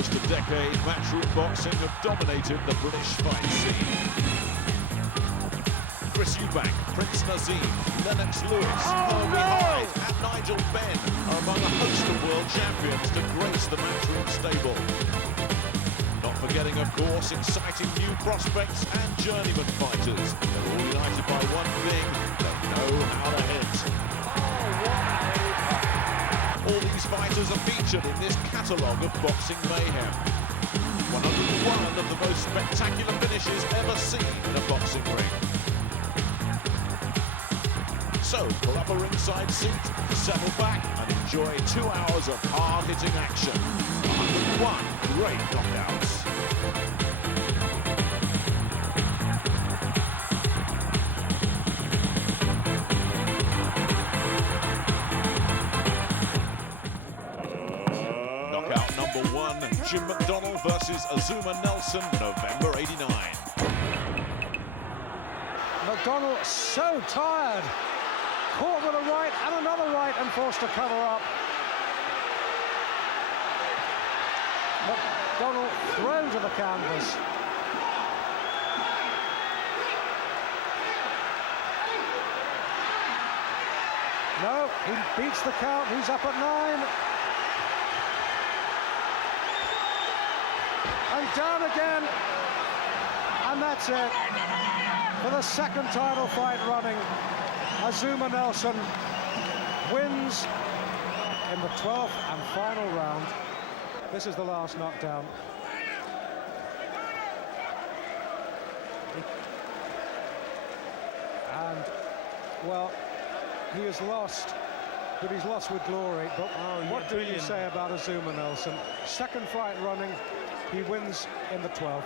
almost a decade, matchroom boxing have dominated the British fight scene. Chris Eubank, Prince Naseem, Lennox Lewis, Herbie Hyde and Nigel Benn are among a host of world champions to grace the matchroom stable. Not forgetting, of course, exciting new prospects and journeyman fighters. They're all united by one thing: they know how to hit. All these fighters are featured in this catalogue of boxing mayhem. 101 of the most spectacular finishes ever seen in a boxing ring. So, pull up a ringside seat, settle back and enjoy 2 hours of hard-hitting action. 101 great knockouts. Knockout number 1, Jim McDonnell versus Azuma Nelson, November '89. McDonnell so tired. Caught with a right and another right and forced to cover up. McDonnell thrown to the canvas. No, he beats the count. He's up at 9. And down again. And that's it. For the second title fight running, Azuma Nelson wins in the 12th and final round. This is the last knockdown. And, well, he has lost, but he's lost with glory. But what do you say about Azuma Nelson? Second fight running, he wins in the 12th.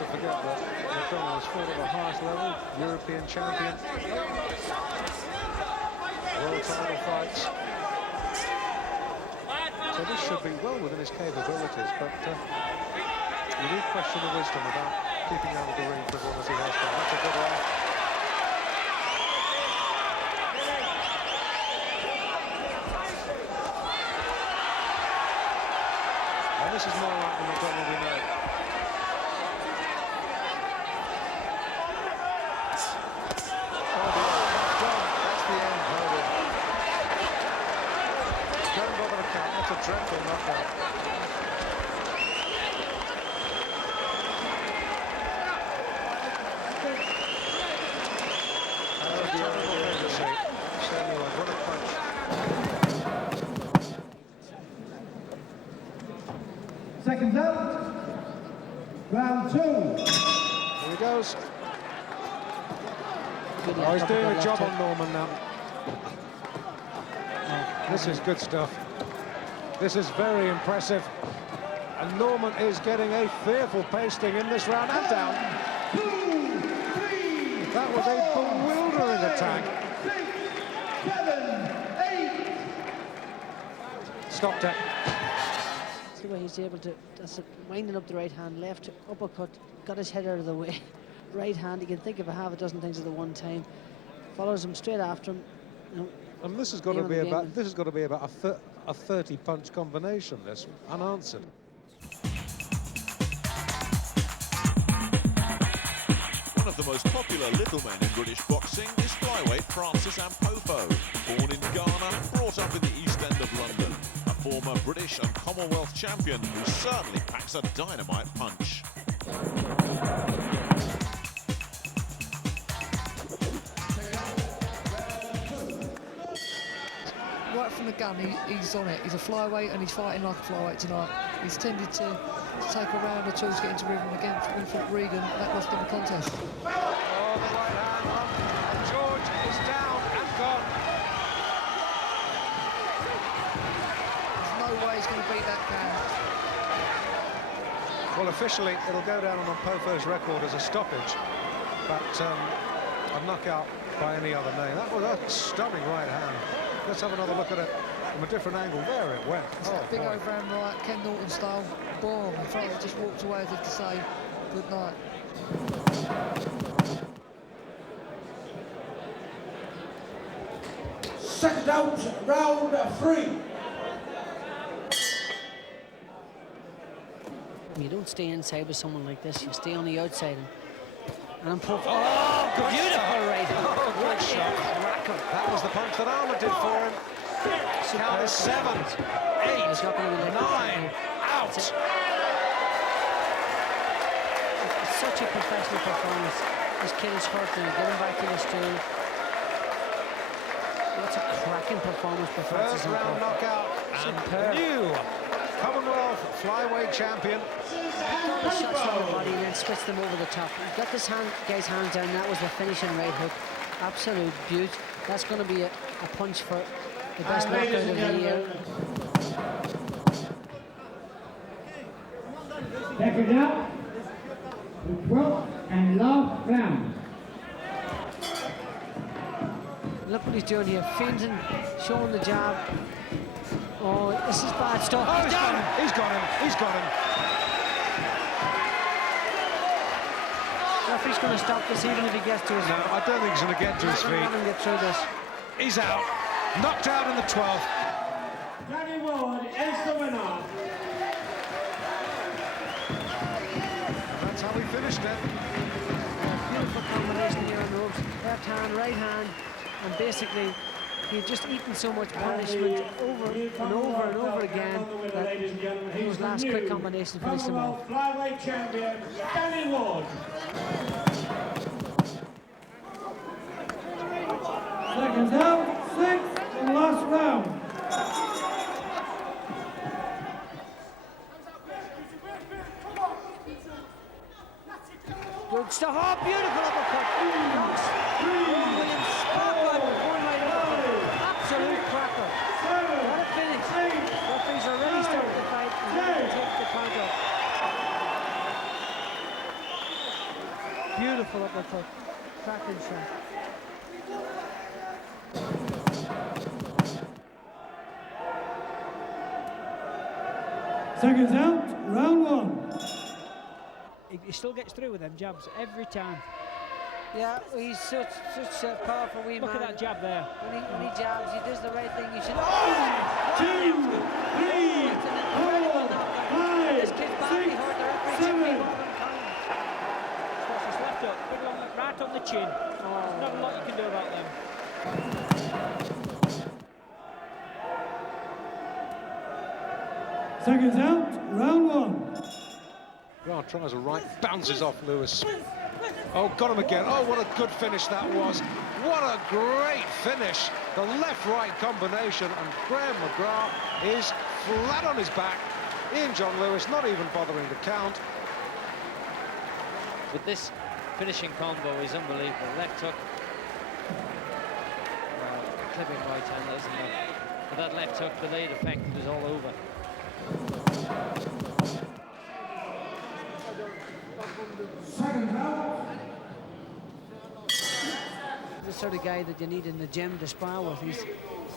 Forget that McDonnell has fought at the highest level, European champion, world title fights. So this should be well within his capabilities, but you do question the wisdom about keeping out of the ring for as long as he has done. That's a good one. And this is more like the McDonnell we know. That's a dreadful knockout. What a punch. Seconds out. Round 2. Here he goes. Oh, he's doing a job on Norman now. This is good stuff. This is very impressive. And Norman is getting a fearful pasting in this round and down. 2, 3, that was 4, a bewildering 5, attack. 6, 7, 8. Stopped it. See where he's able to, that's it, winding up the right hand, left uppercut, got his head out of the way. Right hand, he can think of a half a dozen things at the one time. Follows him straight after him. You know, and this has got to be about a 30-punch combination. This unanswered. One of the most popular little men in British boxing is flyweight Francis Ampofo. Born in Ghana, brought up in the East End of London. A former British and Commonwealth champion who certainly packs a dynamite punch. Right from the gun, he's on it. He's a flyweight and he's fighting like a flyweight tonight. He's tended to take a round or two to get into rhythm against Winfried Regan. That lost him the contest. Oh, the right hand, and George is down and gone. There's no way he's going to beat that count. Well, officially, it'll go down on Pofo's record as a stoppage, but a knockout by any other name. That was a stunning right hand. Let's have another look at it. From a different angle, there it went. Oh, Big boy. overhand right, Ken Norton style. Boom. In front of it, just walked away as if to say, good night. Second out, round 3. You don't stay inside with someone like this, you stay on the outside. And I'm Oh, good beautiful right hand. Oh, good What a shot. cracker. That was the punch that Armour did for him. Count is 7, 8, He's not going to be let 9, out. It's such a professional performance. This kid is hurt and get him back to the stool. That's a cracking performance. First round knockout and Superb. new Commonwealth flyweight champion. Got the shots from the body and then switched them over the top. He got this guy's hands down. That was the finishing right hook. Absolute beaut. That's going to be a punch for the best knockout of the year. Second out, the 12th and last round. Look what he's doing here. Feinting, showing the jab. Oh, this is bad stuff. Oh, He's down. he's got him. He's got him. Referee's going to stop this even if he gets to his No, I don't think he's going to get to his Not gonna let feet. him get through this. He's out. Knocked out in the 12th. Danny Ward is the winner. That's how we finished it. Beautiful combination here on the ropes. Left hand, right hand, and basically he'd just eaten so much punishment over and over and over again that those last quick combinations finished him off. Flyweight champion, Danny Ward. Seconds out, 6th and last round. Good stuff. Oh, beautiful uppercut. Knocks Owen Williams spot on one right uppercut. Absolute cracker. What a finish. Referees are already starting the fight and ready to take the counter. Beautiful uppercut. Cracking shot. Seconds out, round 1. He still gets through with them jabs every time. Yeah, he's such a powerful wee Look man. at that jab there. When he jabs, he does the right thing. You should. 2, 3, 4, 5, This kid's badly 6, hurt. The referee should be 7. more than kind. Squash his left up, big one right on the chin. There's not a lot you can do about them. Seconds out, round 1. Grant tries a right, bounces off Lewis. Oh, got him again. Oh, what a good finish that was. What a great finish. The left-right combination, and Graham McGrath is flat on his back. Ian John Lewis not even bothering to count. But this finishing combo is unbelievable. Left hook. Clipping right hand isn't enough. But that left hook delayed effect was all over. Seconds out. The sort of guy that you need in the gym to spar with. He's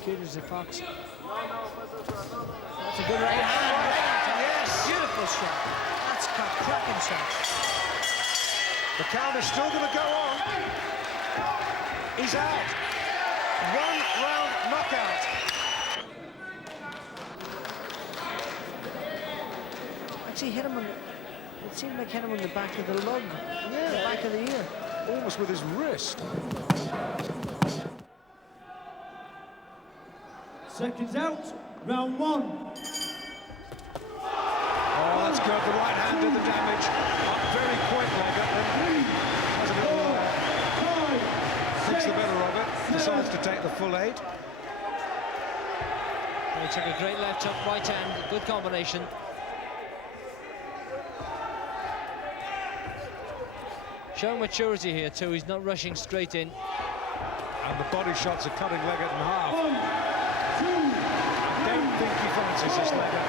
cute as a fox. That's a good right hand. Yes! Beautiful shot. That's a cracking shot. The count is still going to go on. He's out. 1-round knockout. Actually hit him on. It seemed like hit him on the back of the lug. Yeah, the back of the ear. Almost with his wrist. Seconds out, round 1. Oh, that's good. The right hand did the damage. Up very quick, Leggett. Has a little, thinks the better of it. Decides to take the full 8. He took a great left hook, right hand, good combination. Showing maturity here too, he's not rushing straight in. And the body shots are cutting Leggett in half. 1, 2, I don't think he fancies this Leggett.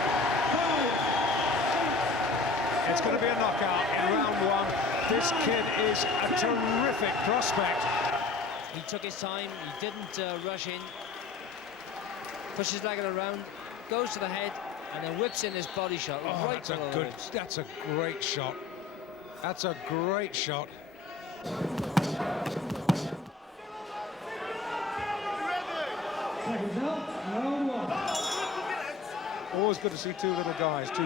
5, 6. It's going to be a knockout in round 1. This kid is a terrific prospect. He took his time, he didn't rush in. pushes Leggett around, goes to the head, and then whips in his body shot right below the ribs. That's a great shot. That's a great shot. Seconds out, round one. Always good to see two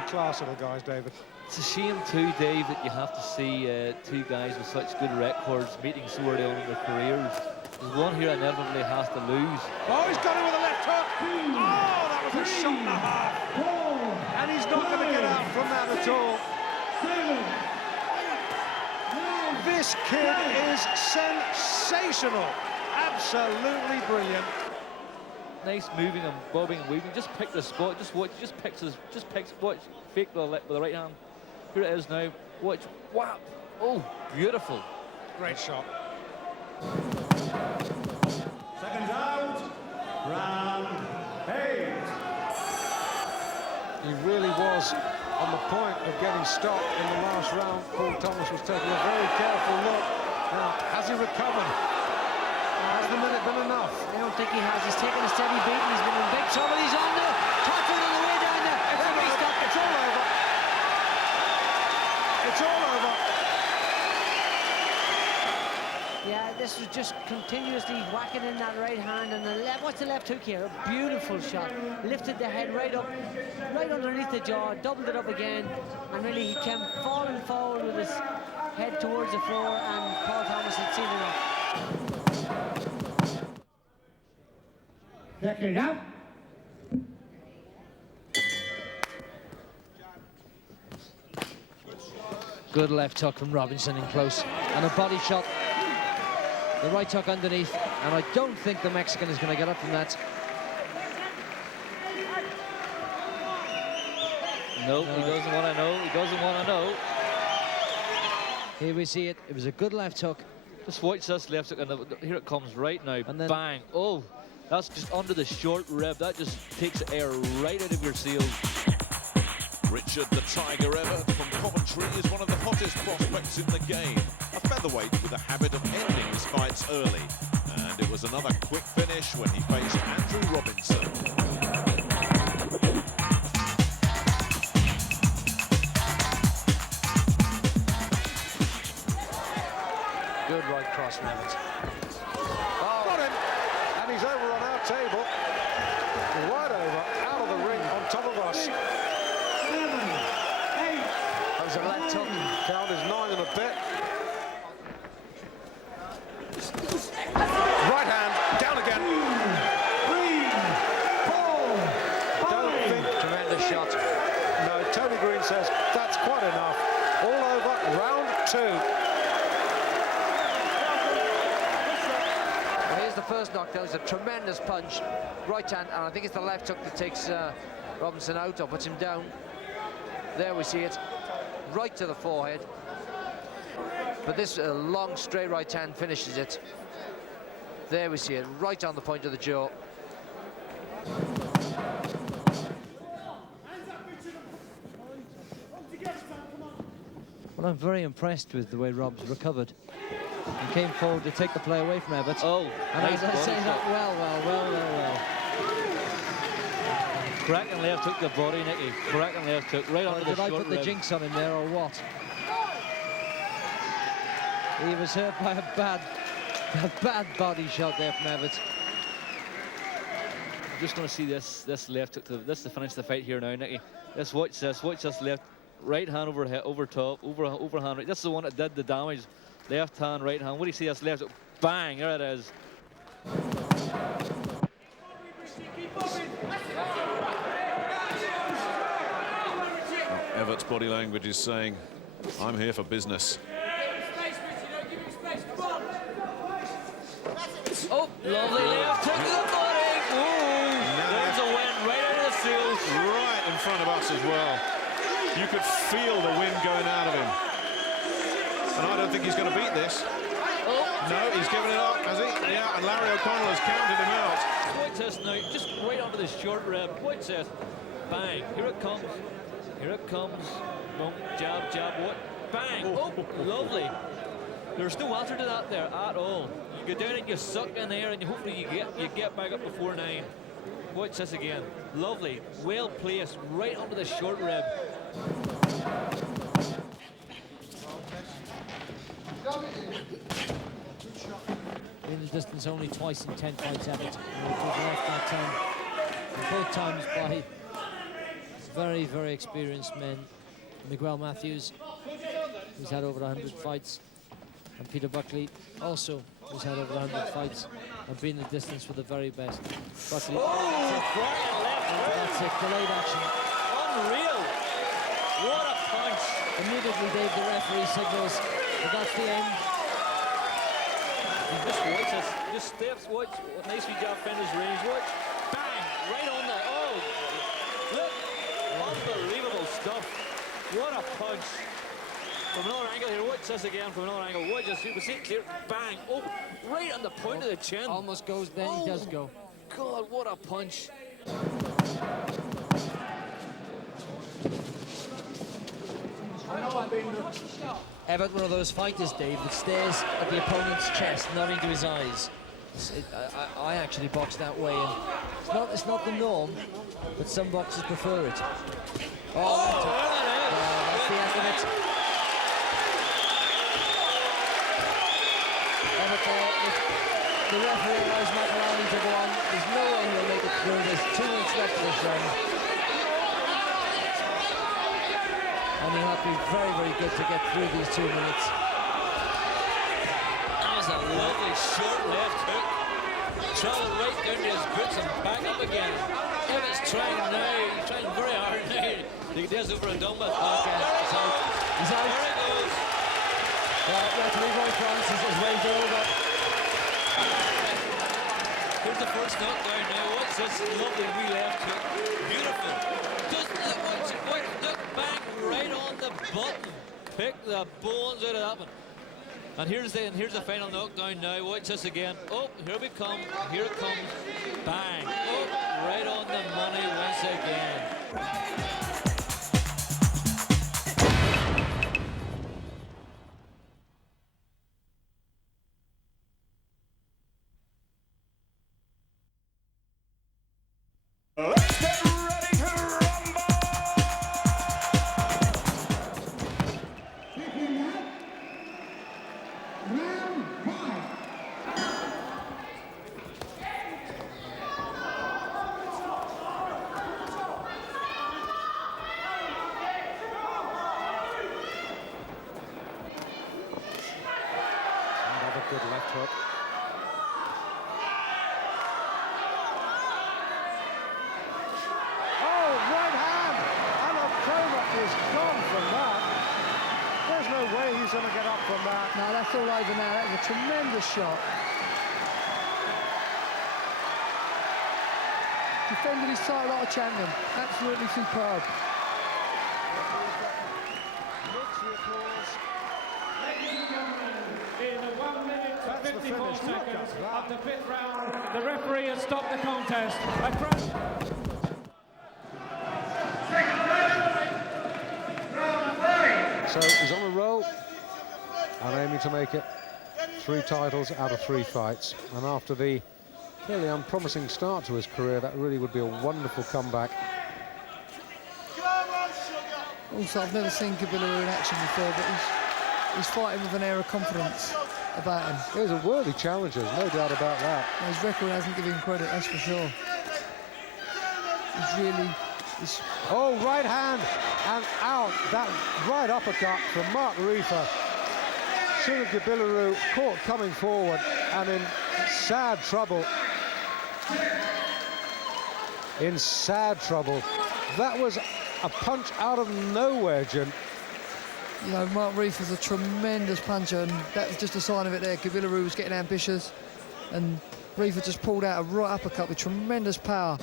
class little guys, David. It's a shame too, Dave, that you have to see two guys with such good records meeting so early on in their careers. There's one here inevitably has to lose. Oh, he's got it with a left hook. Oh, that was a shot and a half. And he's not going to get out from that at all. This kid is sensational. Absolutely brilliant. Nice moving and bobbing and weaving. Just pick the spot. Just watch. Just picks. Watch. Fake with the right hand. Here it is now. Watch. Wow. Oh, beautiful. Great shot. Seconds out, round 8. He really was on the point of getting stopped in the last round. Paul Thomas was taking a very careful look. Now, has he recovered? Has the minute been enough? I don't think he has. He's taken a steady beat and he's been in big trouble. He's on the tottering on the way down there. It's all over. It's all over. Yeah, this was just continuously whacking in that right hand, and the left. What's the left hook here? A beautiful shot. Lifted the head right up, right underneath the jaw, doubled it up again, and really he came falling forward with his head towards the floor, and Paul Thomas had seen enough. Check it out. Good left hook from Robinson in close, and a body shot. The right hook underneath, and I don't think the Mexican is going to get up from that. No, he doesn't want to know. He doesn't want to know. Here we see it. It was a good left hook. Just watch this left hook, and here it comes right now. And then bang! Oh, that's just under the short rib. That just takes the air right out of your seals. Richard the Tiger Everett from Coventry is one of the hottest prospects in the game. A featherweight with a habit of ending his fights early. And it was another quick finish when he faced Andrew Robinson. Good right cross from Evans. Got him. And he's over on our table. Right over, out of the ring, on top of us. 7, 8. That was a left hook. Count is 9 and a bit. Right hand, down again. 3, 4, Don't think. Tremendous shot. No, Tony Green says that's quite enough. All over, round 2. Well, here's the first knockdown. It's a tremendous punch. Right hand, and I think it's the left hook that takes Robinson out or puts him down. There we see it. Right to the forehead. But this long, straight right hand finishes it. There we see it, right on the point of the jaw. Well, I'm very impressed with the way Rob's recovered. He came forward to take the play away from Everett. Oh, and nice as I body say shot. that, well. Cracking left hook the body, Nicky. Cracking left hook right Or under the did I short put the rib. jinx on him there, or what? He was hurt by a bad body shot there from Everett. Just going to see this left hook. This to finish the fight here now, Nicky. Let's watch this. Watch this left. Right hand over head, over top, overhand. Right. This is the one that did the damage. Left hand, right hand. What do you see? This left hook. Bang! There it is. Everett's body language is saying, I'm here for business. Oh, lovely left hook to the body. Ooh, there's a wind right out of the seals. Right in front of us as well. You could feel the wind going out of him. And I don't think he's going to beat this. No, he's given it up, has he? Yeah, and Larry O'Connell has counted him out. Watch this now, just right onto the short rib. Watch this. Bang, here it comes. Here it comes. Boom, jab, what? Bang, oh, lovely. There's no answer to that there at all. You go down and you suck in there and hopefully you get back up before 9. watch this again. Lovely, well placed, right under the short rib. In the distance only twice in 10 fights, Abbott. And it was left that time, both times by very, very experienced men. Miguel Matthews, who's had over 100 fights, and Peter Buckley, also, who's had over 100 fights, and been in the distance for the very best. Buckley, that's it, delayed action. Unreal! What a punch! Immediately, Dave, the referee signals that that's the end. Just watch this. Just steps. Watch. Nicely job, Fender's range. Watch. Bang! Right on the. Oh! Look! Unbelievable stuff. What a punch. From another angle here. Watch this again from another angle. Watch this. You can see it clear. Bang! Oh! Right on the point of the chin. Almost goes, then he does go. God, what a punch. Evatt, one of those fighters, Dave, that stares at the opponent's chest, not into his eyes. I actually box that way, and it's not the norm, but some boxers prefer it. That's the end of it. Evatt there, the referee allows McElhaney to go on. There's no way he'll make it through. There's 2 minutes left of this round. And he'll have to be very, very good to get through these 2 minutes. That's a lovely short left hook. Travel right down to his boots and back up again. Evatt's trying now. He's trying very hard now. He does over and done with. Okay, he's out. He's out. There it goes. Referee Roy Francis is waved over. Here's the first knockdown now. What's this lovely wee left hook? Beautiful. Just look, look, bang, right on the button. Pick the bones out of that one. And here's the final knockdown now. Watch this again. Oh, here we come. Here it comes. Bang. Oh, right on the money once again. Let's get ready to rumble! Round 5. Another good left hook. Oh, right hand! And Okoma is gone from that. There's no way he's going to get up from that. No, that's all over now. That was a tremendous shot. Defended his title like a champion. Absolutely superb. Victory applause. In 1 minute That's the and 54 finish. Look seconds at that. of the 5th round, the referee has stopped the contest. So he's on a roll and aiming to make it 3 titles out of 3 fights. And after the fairly unpromising start to his career, that really would be a wonderful comeback. Also, I've never seen Gabilondo in action before, but he's fighting with an air of confidence about him. He's a worthy challenger, there's no doubt about that. His record hasn't given him credit, that's for sure. He's really... Oh, right hand and out. That right uppercut from Mark Reefer. Sugar Gabilondo caught coming forward and in sad trouble. In sad trouble. That was a punch out of nowhere, Jim. You know, Mark Reefer's a tremendous puncher, and that was just a sign of it there. Gabilondo was getting ambitious, and Reefer just pulled out a right uppercut with tremendous power.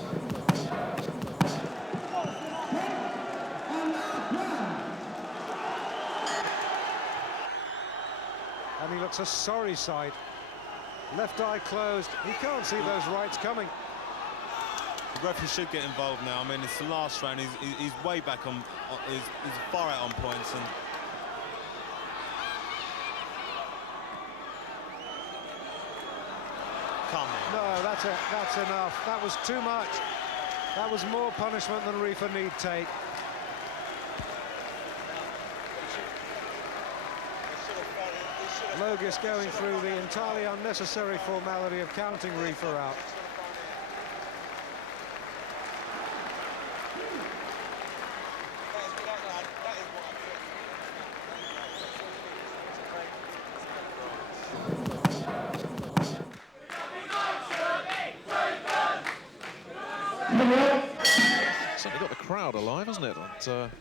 And he looks a sorry sight. Left eye closed. He can't see those rights coming. The referee should get involved now. I mean, it's the last round. He's way back on. He's far out on points. And come on. No, that's it. That's enough. That was too much. That was more punishment than Reefer need take. Logis going through the entirely unnecessary formality of counting Reefer out. Certainly got the crowd alive, hasn't it? And,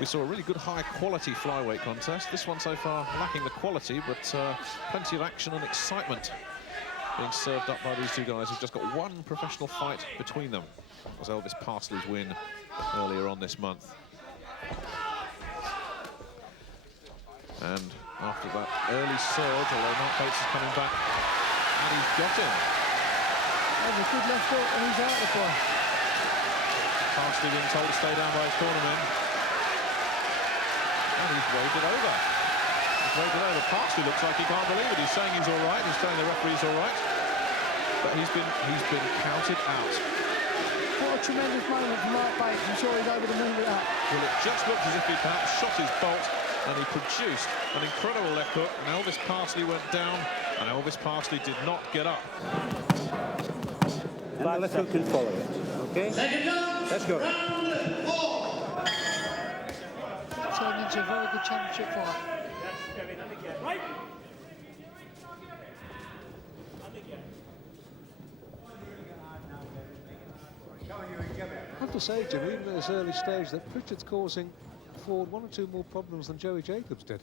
we saw a really good high-quality flyweight contest. This one so far lacking the quality, but plenty of action and excitement being served up by these two guys who've just got one professional fight between them. It was Elvis Parsley's win earlier on this month. And after that early surge, although Mark Bates is coming back, and he's got him. That was a good left hook, and he's out the boy. Parsley being told to stay down by his cornerman. And he's waved it over. He's waved it over. Parsley looks like he can't believe it. He's saying he's all right. He's telling the referee he's all right. But he's been counted out. What a tremendous moment for Mark Bates. I'm sure he's over the moon with that. Well, it just looked as if he perhaps shot his bolt, and he produced an incredible left hook, and Elvis Parsley went down, and Elvis Parsley did not get up. And the left hook can follow it. Okay? Let's go. Turned into a very good championship fight. I have to say, Jim, even at this early stage, that Pritchard's causing Ford one or two more problems than Joey Jacobs did.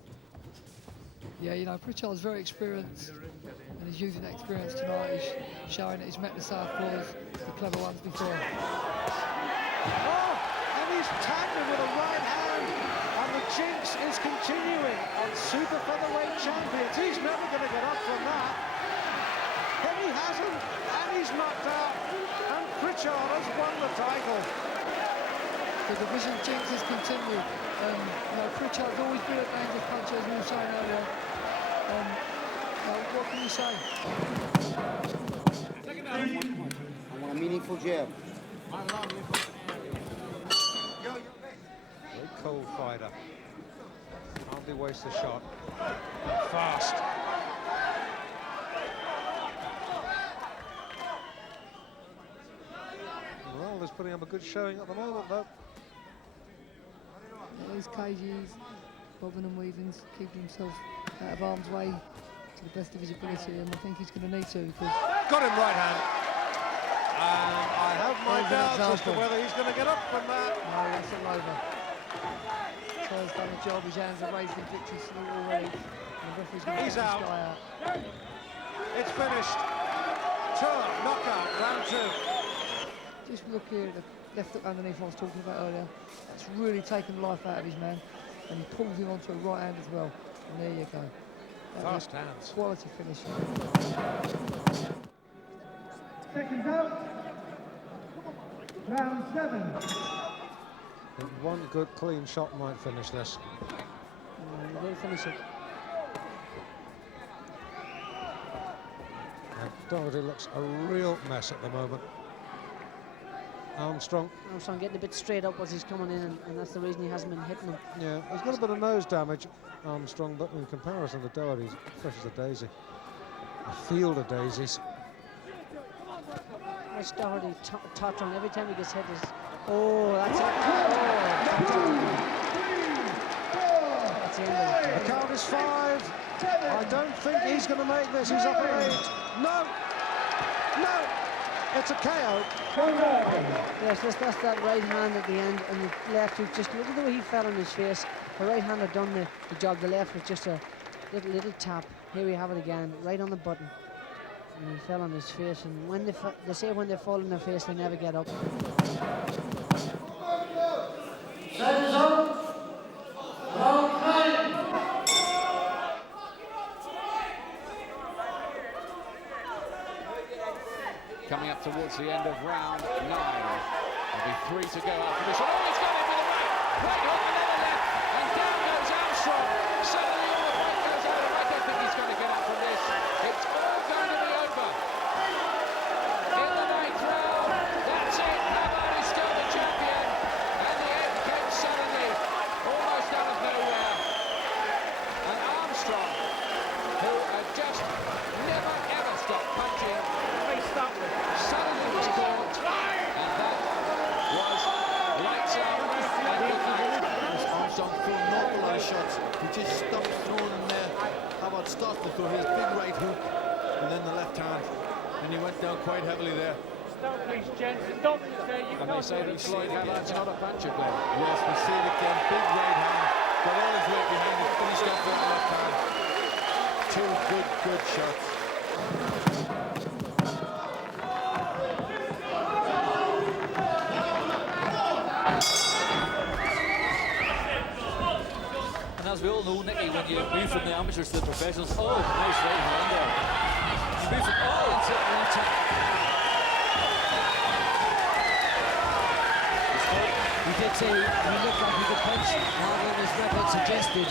Yeah, you know, Pritchard's very experienced, and he's using that experience tonight. He's showing that he's met the southpaws, the clever ones before. Oh, and he's tagged him with a right hand, and the jinx is continuing on super featherweight champions. He's never going to get up from that. And he hasn't, and he's knocked out, and Pritchard has won the title. The division jinx has continued. You know, Pritchard's always been a dangerous puncher, as we were saying earlier. What can you say? I want a meaningful jab. Very cold fighter. Hardly waste a shot. Fast. Ronaldo's putting up a good showing at the moment, though. These cages, bobbing and weaving, keeping himself out of harm's way to the best of his ability, and I think he's going to need to, because... Got him right hand. And I have my doubts as to whether he's going to get up from that. No, that's all over. Troy's done a job. His hands are raised in victory salute already. And the referee's going to He's get this out. guy out. It's finished. Turn, knockout, round two. Just look here at the left hook underneath I was talking about earlier. That's really taken the life out of his man. And he pulls him onto a right hand as well. And there you go. Fast hands. Quality finish. Seconds out. Round 7. I think one good clean shot might finish this. He will finish it. And Doherty looks a real mess at the moment. Armstrong getting a bit straight up as he's coming in, and that's the reason he hasn't been hitting him. Yeah, he's got a bit of nose damage, Armstrong, but in comparison to Doherty, he's fresh as a daisy. A field of daisies. Watch Doherty tottering every time he gets hit. Oh, that's it. That's the end of it. The count is 5. I don't think he's going to make this. He's up at 8. No! No! It's a KO. Yes, that's that right hand at the end, and the left hook, just look at the way he fell on his face. The right hand had done the job, the left was just a little tap. Here we have it again, right on the button. And he fell on his face, and when they say when they fall on their face, they never get up. Coming up towards the end of round 9. There'll be 3 to go after this. Oh, he's got it with a right hook, another left, and down goes Armstrong. Suddenly all the fight goes over. I don't think he's going to get up from this. It's all going to be over. In the 9th round, that's it. Have a nice shots. He just stopped throwing there. Howard starts to throw his big right hook and then the left hand. And he went down quite heavily there. Stop, please, gents. Stop, there. You And they say that Floyd Hammond's not a puncher, Glenn. Yes, we see it again. Big right hand. Got all his weight behind it. Finished off with the left hand. Two good shots. And as we all know, Nicky, when you move from the amateurs to the professionals, oh, nice right hand there. You move from, oh, it's one tap. He did say he looked like he could punch harder than his record suggested.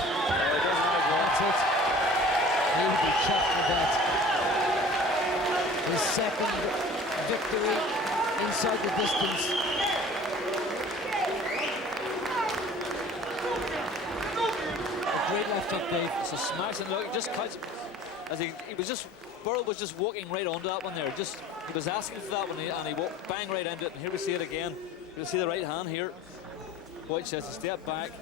That's it. He would be chuffed with that. His second victory inside the distance. A great left hook, Dave. It's a smash, and look, he just cuts. As he was just, Burrell was just walking right onto that one there. Just, he was asking for that one, and he walked bang right into it. And here we see it again. You'll see the right hand here. White says a step back.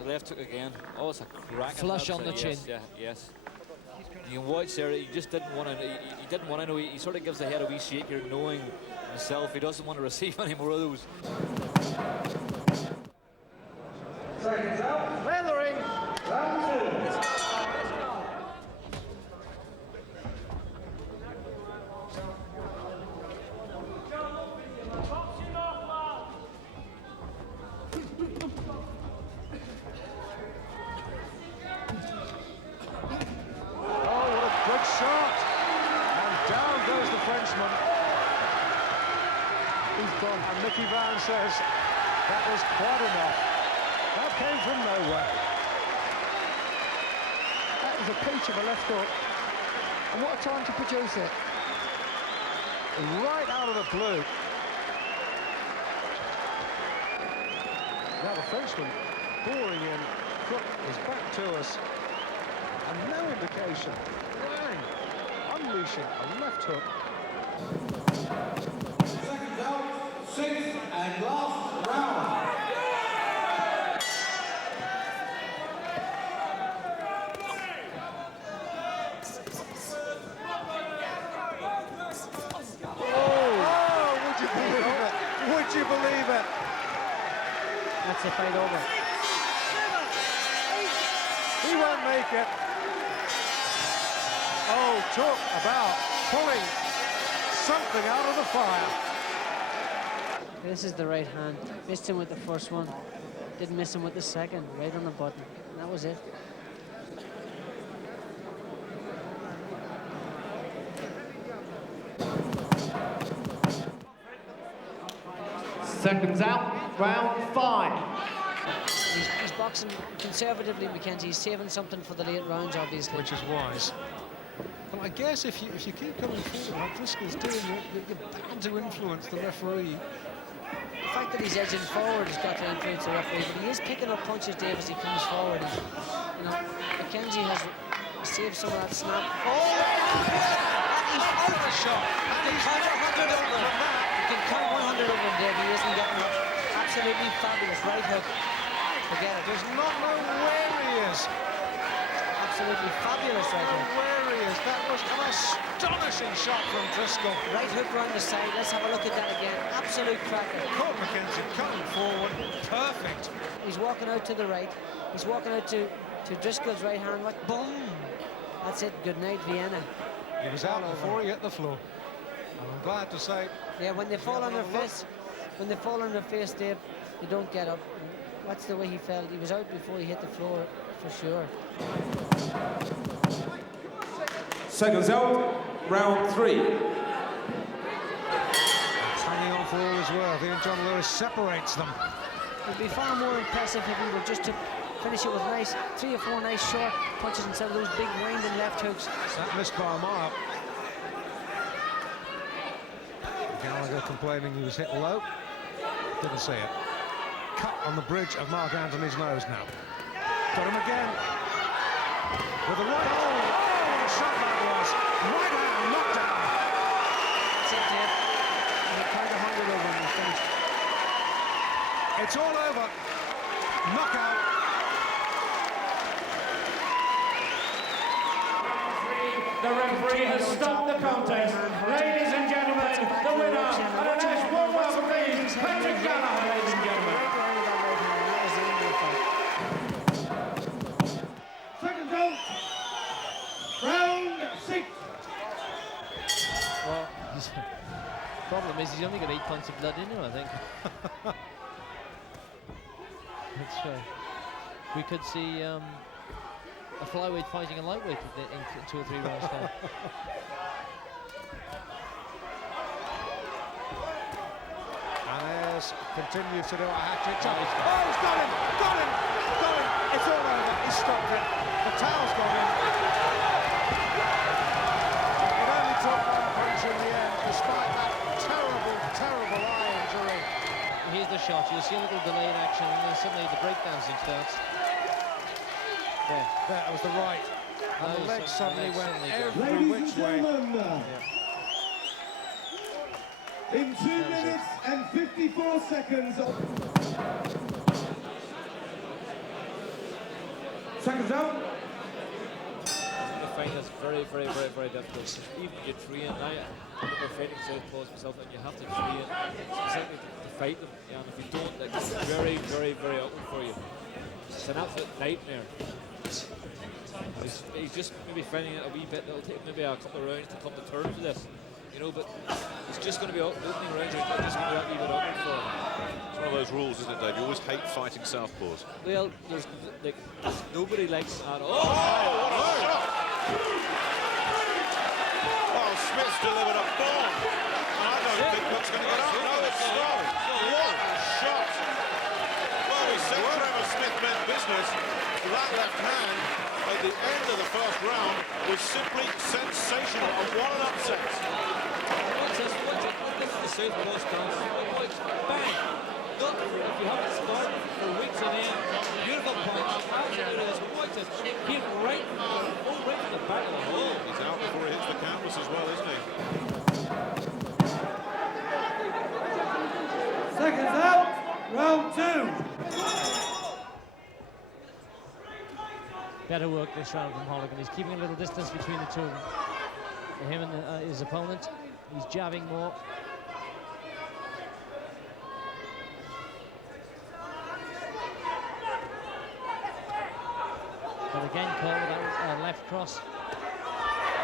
The left hook again. Oh, it's a crack. Flush on the chin. Yeah, yes. You can watch there. He just didn't want to. He didn't want to know. He sort of gives the head a wee shake here, knowing himself he doesn't want to receive any more of those. Leathering. And Mickey Van says that was quite enough. That came from nowhere. That was a peach of a left hook. And what a time to produce it. Right out of the blue. Now the Frenchman boring in. Cook is back to us. And no indication. Lang unleashing a left hook. Sixth and last round. Oh, would you believe it? Would you believe it? That's the fight over. He won't make it. Oh, talk about pulling something out of the fire. This is the right hand. Missed him with the first one. Didn't miss him with the second. Right on the button. And that was it. Seconds out, round 5. He's boxing conservatively, Mackenzie. He's saving something for the late rounds, obviously. Which is wise. But I guess if you keep coming forward like Driscoll's doing, you're bound to influence the referee. The fact that he's edging forward has got to influence the referee, but he is picking up punches, Dave, as he comes forward. And, you know, Mackenzie has saved some of that snap. Oh! He's overshot. And he's count 100 over from that. You can count 100 over him, Dave. He isn't getting up. Absolutely fabulous right hook. Forget it. Does not know where he is. Absolutely fabulous right hook. Where he is. That was an astonishing shot from Driscoll. Right hook round the side. Let's have a look at that again. Absolute cracker. Caught Mackenzie coming forward. Perfect. He's walking out to the right. He's walking out to Driscoll's right hand. Like, boom. That's it. Good night, Vienna. He was out before he hit the floor. And I'm glad to say. Yeah, when they fall on their face, Dave, they don't get up. That's the way he felt. He was out before he hit the floor, for sure. Seconds out, round 3. He's hanging on for all his worth. Ian John Lewis separates them. It would be far more impressive if he were just to finish it with nice 3 or 4 nice short punches instead of those big winding left hooks. That missed by a mile. Gallagher complaining he was hit low. Didn't see it. Cut on the bridge of Mark Anthony's nose now. Got him again. With the right. Oh, what a shot that was. Right hand, knockdown. That's it, Dave. And he count 100 over him and finished. It's all over. Knockout. referee has stopped the contest. Ladies and gentlemen, the winner, and a nice warm welcome, please, Patrick Gallagher, ladies and gentlemen. Second round. Round 6. Well, problem is he's only got 8 pints of blood in him, I think. That's right. We could see a flyweight fighting a lightweight in 2 or 3 rounds time. And continues to do a hat-trick. Oh, he's got him! Got him! Got him! It's all over. He stopped it. The towel's gone in. It only took 1 punch in the end, despite that terrible, terrible eye injury. Here's the shot. You'll see a little delayed action, and then suddenly the breakdancing starts. There. That was the right. And the leg suddenly went every Ladies which and way. gentlemen, in 2 minutes and 54 seconds. Seconds out. I find that's very, very, very, very difficult. Even you train now, I'm fighting southpaws myself, and you have to train specifically to fight them. And if you don't, it's very, very, very awkward for you. It's an absolute nightmare. He's just maybe finding it a wee bit. It'll take maybe a couple of rounds to come to terms with this, you know. But it's just going to be opening rounds. It's just going to be that wee bit awkward for him. It's one of those rules, isn't it, Dave? You always hate fighting southpaws. Well, there's nobody likes at all. Oh, what a shot! Well, Smith's delivered a bomb. I don't think that's going to get out. No, it's not. What a shot! Well, we said Trevor Smith meant business. That left hand at the end of the first round was simply sensational and what an upset. What's this? This is the southpaw stance. Bang! Not if you haven't sparred for weeks on end. Beautiful point. Watch this. Hit right to the back of the hole. He's out before he hits the canvas as well, isn't he? Seconds out. Round 2. Better work this round from Holligan. He's keeping a little distance between the two of them. For him and his opponent, he's jabbing more. But again, caught with that left cross.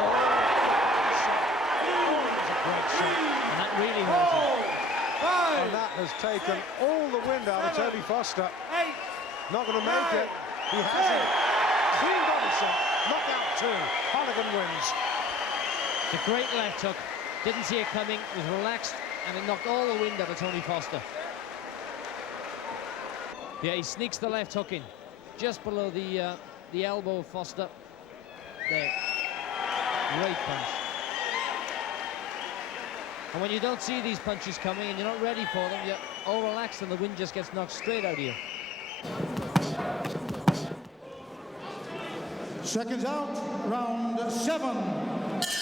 Oh, it's a great shot, and that really hurt him. And that has taken all the wind out of Toby Foster. Not going to make it. He hasn't. Clean body shot. Knockout 2. Holligan wins. It's a great left hook. Didn't see it coming. Was relaxed, and it knocked all the wind out of Tony Foster. Yeah, he sneaks the left hook in, just below the elbow of Foster. There. Great punch. And when you don't see these punches coming and you're not ready for them, you're all relaxed and the wind just gets knocked straight out of you. Seconds out. Round 7. It's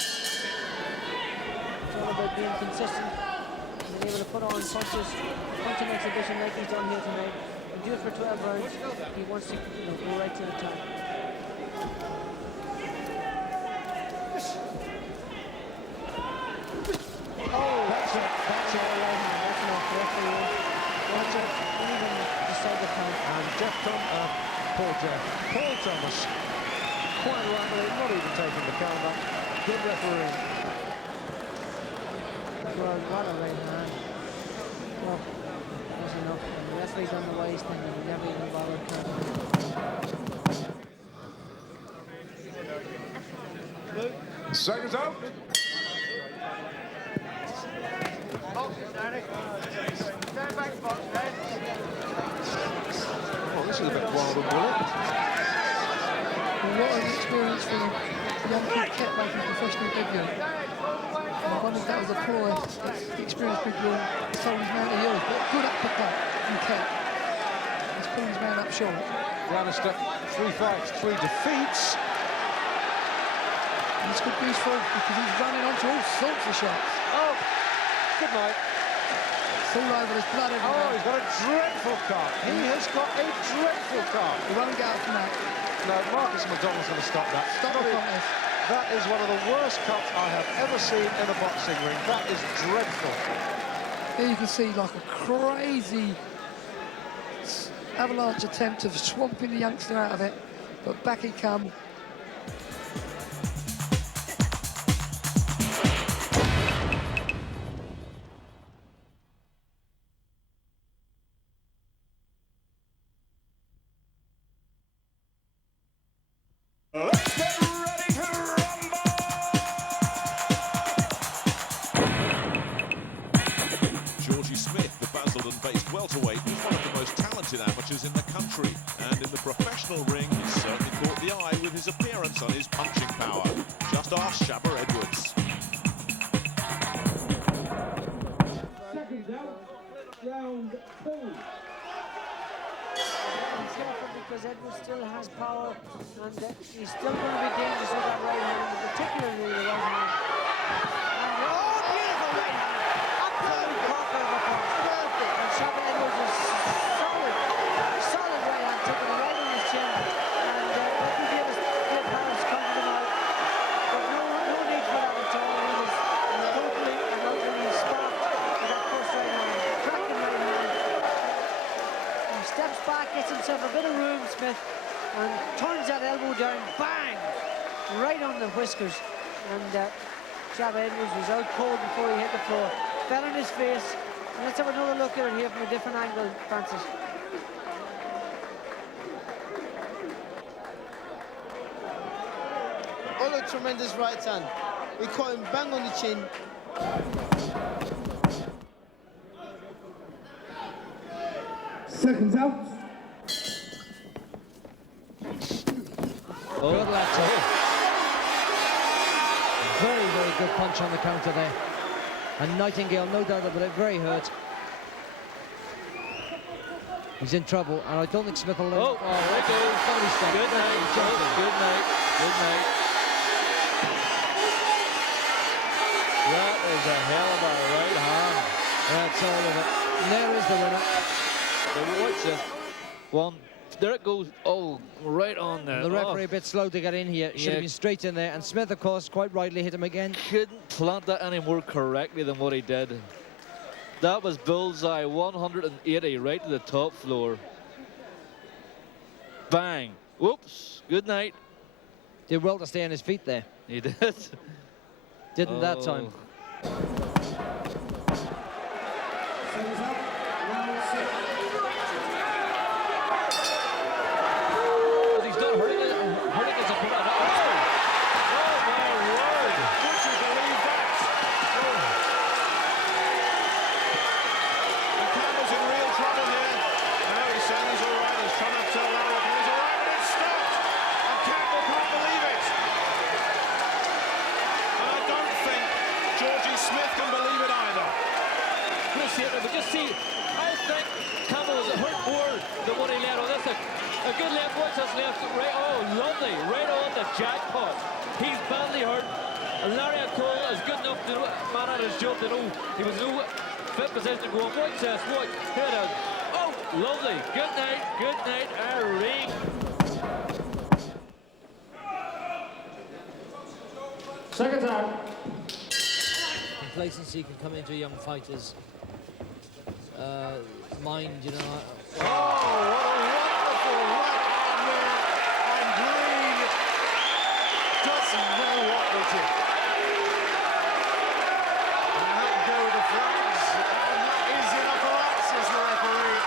all about being consistent and being able to put on punching exhibition like he's done here tonight. And do it for 12 rounds. He wants to go right to the top. Oh, that's it. That's it. That's enough. Referee. Watch it. Even decide the count. And Paul Thomas. Quite rightly, not even taking the count up. Good referee. Well, what a right hand. Well, that's enough. And the referee's done the wise thing and he never even bothered counting. Seconds out. Oh, this is a bit wild and woolly. What an experience for a young kid kept making professional debut. And I wonder if that was a ploy. The experienced big boy told his man to use. But good uppercut from Kett. He's pulling his man up short. Lannister, 3 fights, 3 defeats. And it's good news for him because he's running onto all sorts of shots. Oh, good night. It's all over, there's blood everywhere. Oh, he's got a dreadful cut. He has got a dreadful cut. He won't get up from that. No, Marcus McDonald's going to stop that. Stop the contest. That is one of the worst cuts I have ever seen in a boxing ring. That is dreadful. Here you can see like a crazy avalanche attempt of swamping the youngster out of it, but back he come. Based welterweight was one of the most talented amateurs in the country, and in the professional ring he certainly caught the eye with his appearance on his punching power. Just ask Shabba Edwards. Seconds out, round 2. Careful because Edwards still has power, and he's still going to be dangerous with that right hand, particularly the right hand. And oh, beautiful right hand! Absolute corker of a punch. Shabba Edwards is solid right hand, taking it right on his chin, and what we did is give Harris counting him out, but no need for that at all. He was totally and utterly sparked with that first right hand, cracking right hand. He steps back, gets himself a bit of room, Smith, and turns that elbow down, bang, right on the whiskers, and Shabba Edwards was out cold before he hit the floor, fell on his face. Let's have another look at it here from a different angle, Francis. Oh, a tremendous right hand. He caught him bang on the chin. Seconds out. Oh. Good left hook. Very, very good punch on the counter there. And Nightingale, no doubt about it, very hurt. He's in trouble, and I don't think Smith will... Oh, there it goes. Good night, good night, good night. That is a hell of a right hand. That's all of it. And there is the winner. Watch this. One. There it goes. Oh, right on there. The referee a bit slow to get in here. Should have been straight in there. And Smith, of course, quite rightly hit him again. Couldn't plant that any more correctly than what he did. That was bullseye, 180 right to the top floor. Bang. Whoops. Good night. Did well to stay on his feet there. He did. Didn't that time. Seconds out, round 6. He's not hurting his opponent. Oh my word! Would you believe that? And Campbell's in real trouble here. Now he's saying he's all right. He's trying to tell Larry he's all right, but it's stopped. And Campbell can't believe it. And I don't think Georgie Smith can believe it either. Chris here, but just see, I think Campbell was hurt more than what he let on. That's a good left, watch this left, right, oh, lovely, right on the jackpot. He's badly hurt. And Larry Cole is good enough to man at his job to know he was in no fit position to go on. Watch this, watch, here it is. Oh, lovely, good night, a ring. Seconds out. Complacency can come into a young fighter's mind, you know. Oh, what a wonderful right arm there. And Green doesn't know what to do. And out go the flags. And that is enough for us, says the referee.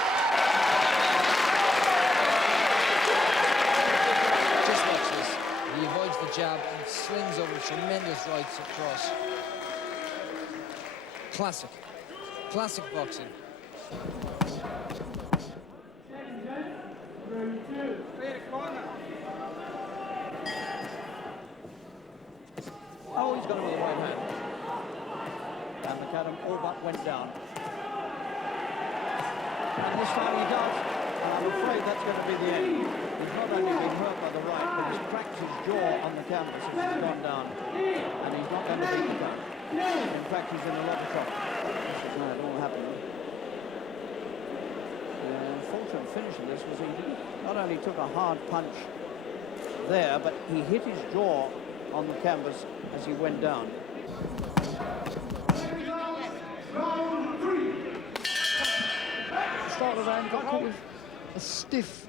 Just watch this. He avoids the jab and slings over tremendous rights across. Classic. Classic boxing. Oh, he's got him with the right hand. And McAdam all but went down. And this time he does. And I'm afraid that's going to be the end. He's not only been hurt by the right, but he's cracked his jaw on the canvas as he's gone down. And he's not going to beat the count. In fact, he's in a lot of trouble. This is how it all happened. The unfortunate finish of this was he not only took a hard punch there, but he hit his jaw on the canvas as he went down. Start of the round, got caught with a stiff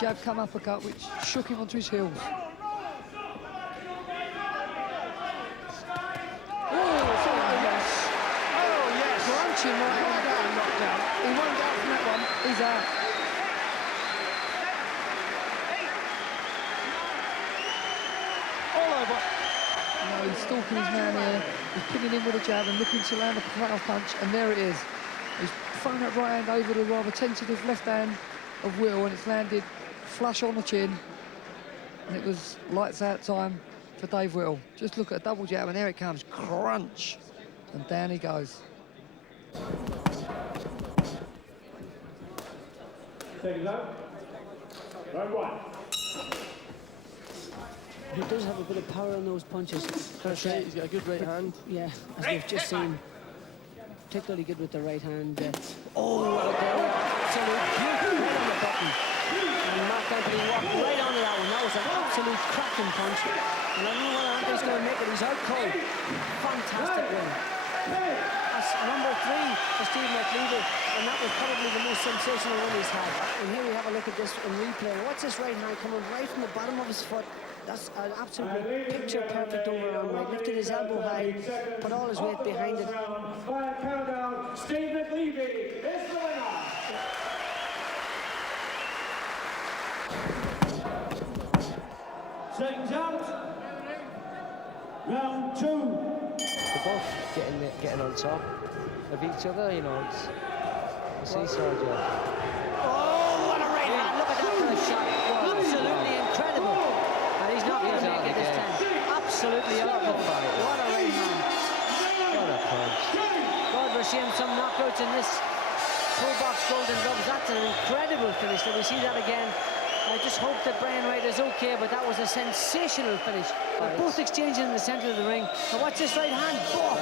jab come uppercut, which shook him onto his heels. Crunching right hand down, knocked out. He won't go out from that one. He's out. All over. No, he's stalking his man here. He's pinning him with a jab and looking to land a cut-off punch, and there it is. He's thrown that right hand over the rather tentative left hand of Will, and it's landed flush on the chin. And it was lights out time for Dave Whittle. Just look at a double jab, and there it comes. Crunch. And down he goes. Take it out. Round one. He does have a bit of power on those punches. He's got a good right hand. Yeah, as we've just seen, particularly good with the right hand. Oh, what a goal. Absolute beauty right on the button. And Mark Anthony walked right onto that one. That was an absolute cracking punch. And I don't know whether Anthony's going to make it. He's out cold. Fantastic win. That's number 3 for Steve McLeaver, and that was probably the most sensational one he's had. And here we have a look at this in replay. Watch this right hand coming right from the bottom of his foot. That's an absolutely picture-perfect overarm right. Lifted his elbow high, put all his weight behind it. Countdown, Steve McLeavy is the winner. Seconds out. Round 2. They're both getting on top of each other, you know. It's a seesaw job. Oh, what a right hand. Look at that for a shot. Absolutely incredible. And he's not going to make it this time. Absolutely awful. What a right hand. What a punch. God, we're seeing some knockouts in this Pro Box Golden Gloves. That's an incredible finish. Did we see that again? I just hope that Brian Wright is okay, but that was a sensational finish. They're both exchanging in the centre of the ring. And watch this right hand. Oh.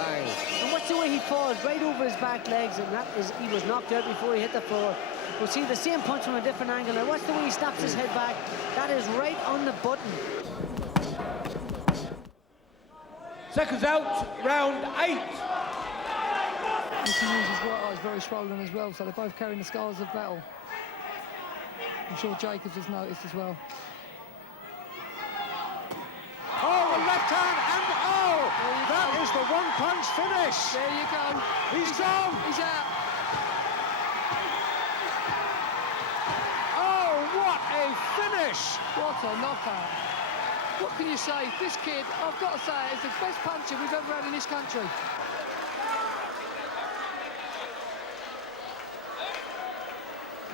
And watch the way he falls right over his back legs, and that is, he was knocked out before he hit the floor. We'll see the same punch from a different angle. Now watch the way he snaps his head back. That is right on the button. Seconds out, round 8. Mickey Hughes' right eye is very swollen as well, so they're both carrying the scars of battle. I'm sure Jacobs has noticed as well. Oh, left hand, and oh! That is the one-punch finish! There you go. He's gone! He's out. Oh, what a finish! What a knockout. What can you say? This kid, I've got to say, is the best puncher we've ever had in this country.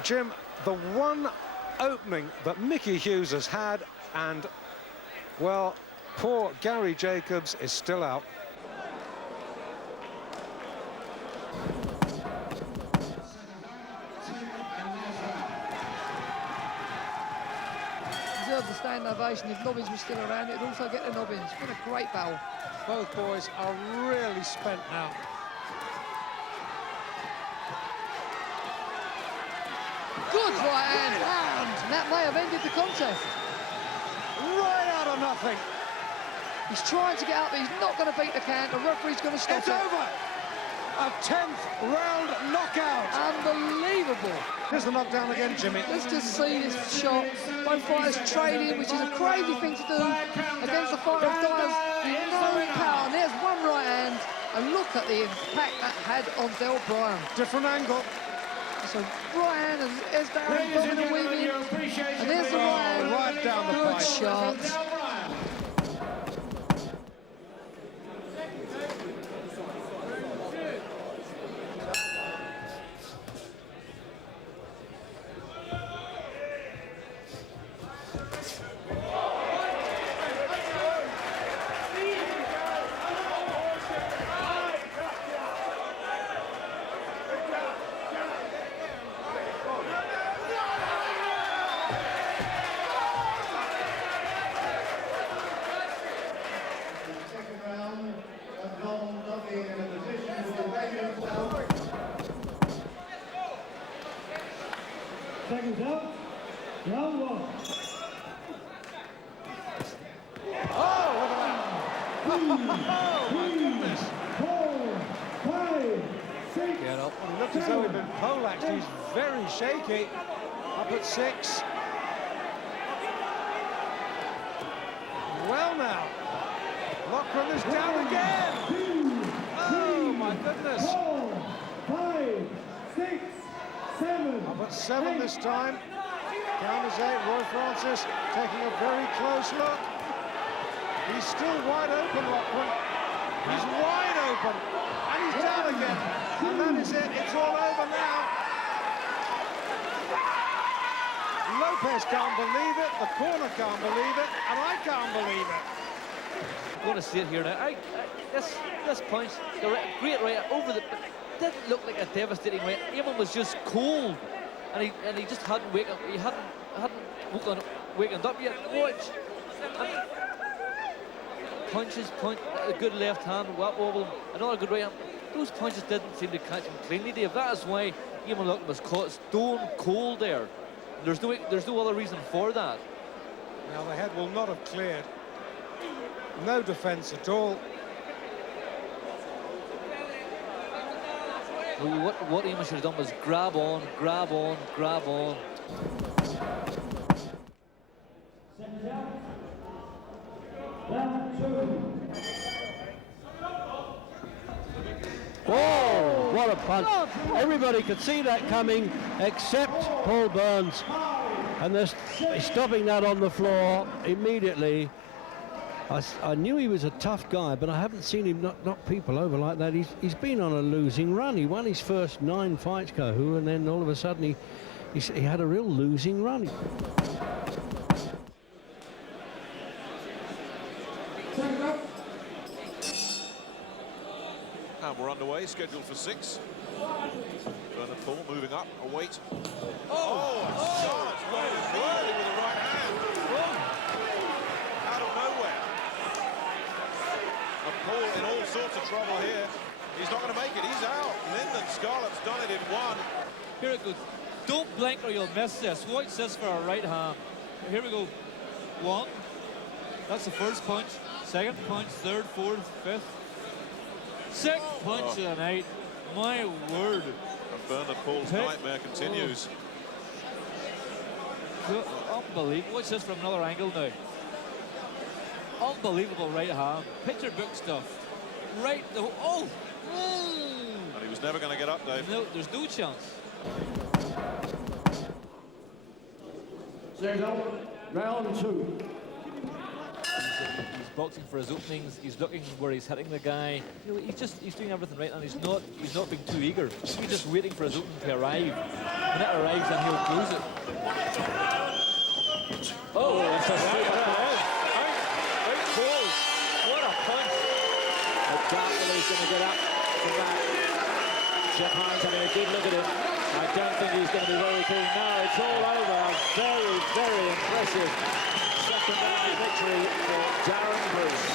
Jim, the one opening that Mickey Hughes has had, and, well, poor Gary Jacobs is still out. Deserves a standing ovation. If Nobbins was still around, it'd also get the Nobbins. It's been a great battle. Both boys are really spent now. Good right hand. And that may have ended the contest. Right out of nothing. He's trying to get up, but he's not going to beat the count. The referee's going to stop It's it. over. A 10th round knockout. Unbelievable. Here's the knockdown again, Jimmy. Let's just see this shot. Both fighters trading, which is a crazy thing to do against a fighter of Dyer's no power. And there's one right hand, and look at the impact that had on Del Bryan. Different angle. So right hand as Darren bobbing and weaving, and there's the right hand. Right down the Good pipe. shot. my goodness. 4, 5, 6. Get up. Well, he looked as though he'd been poleaxed. He's very shaky. Up at 6. Well now. Loughran is down again. Oh my goodness. 4, 5, 6, 7. Up at 7 this time. Down as 8. Roy Francis taking a very close look. He's still wide open, Loughran. He's wide open. And he's down again. And that is it. It's all over now. Lopez can't believe it. The corner can't believe it. And I can't believe it. I'm going to see it here now. This punch, great right over the. Didn't look like a devastating right. Eamon was just cold, and he just hadn't wakened up. He hadn't wakened up yet. Watch. Punches, a good left hand, wobble, another good right hand. Those punches didn't seem to catch him cleanly, Dave. That is why Eamon Loughran was caught stone cold there. There's no other reason for that. Now the head will not have cleared. No defence at all. Well, what Eamon should have done was grab on. Oh, what a punch. Everybody could see that coming except Paul Burns. And they're stopping that on the floor immediately. I knew he was a tough guy, but I haven't seen him knock people over like that. He's been on a losing run. He won his first 9 fights, Kahu, and then all of a sudden he had a real losing run. And we're underway, scheduled for 6. Bernard Paul moving up, a weight. Charlotte's got it early with the right hand. Out of nowhere. And Paul in all sorts of trouble here. He's not going to make it, he's out. Lyndon Scarlett's done it in 1. Here it goes. Don't blink or you'll miss this. Watch this for a right hand. Here we go. 1. That's the first punch. Second punch, third, fourth, fifth. 6th punch of the night. My word. And Bernard Paul's nightmare continues. Unbelievable. Watch this from another angle now. Unbelievable right hand. Picture book stuff. Right. And he was never going to get up, Dave. No, there's no chance. Round 2. He's boxing for his openings. He's looking where he's hitting the guy. You know, he's doing everything right, and he's not being too eager. He's just waiting for his opening to arrive. When it arrives, then he'll close it. Oh, it's a great close. What a punch! I doubt whether he's going to get up from that. Jeff Hines having a good look at him. I don't think he's going to be very keen. Now it's all over. A very, very impressive second-round victory for Darren Bruce.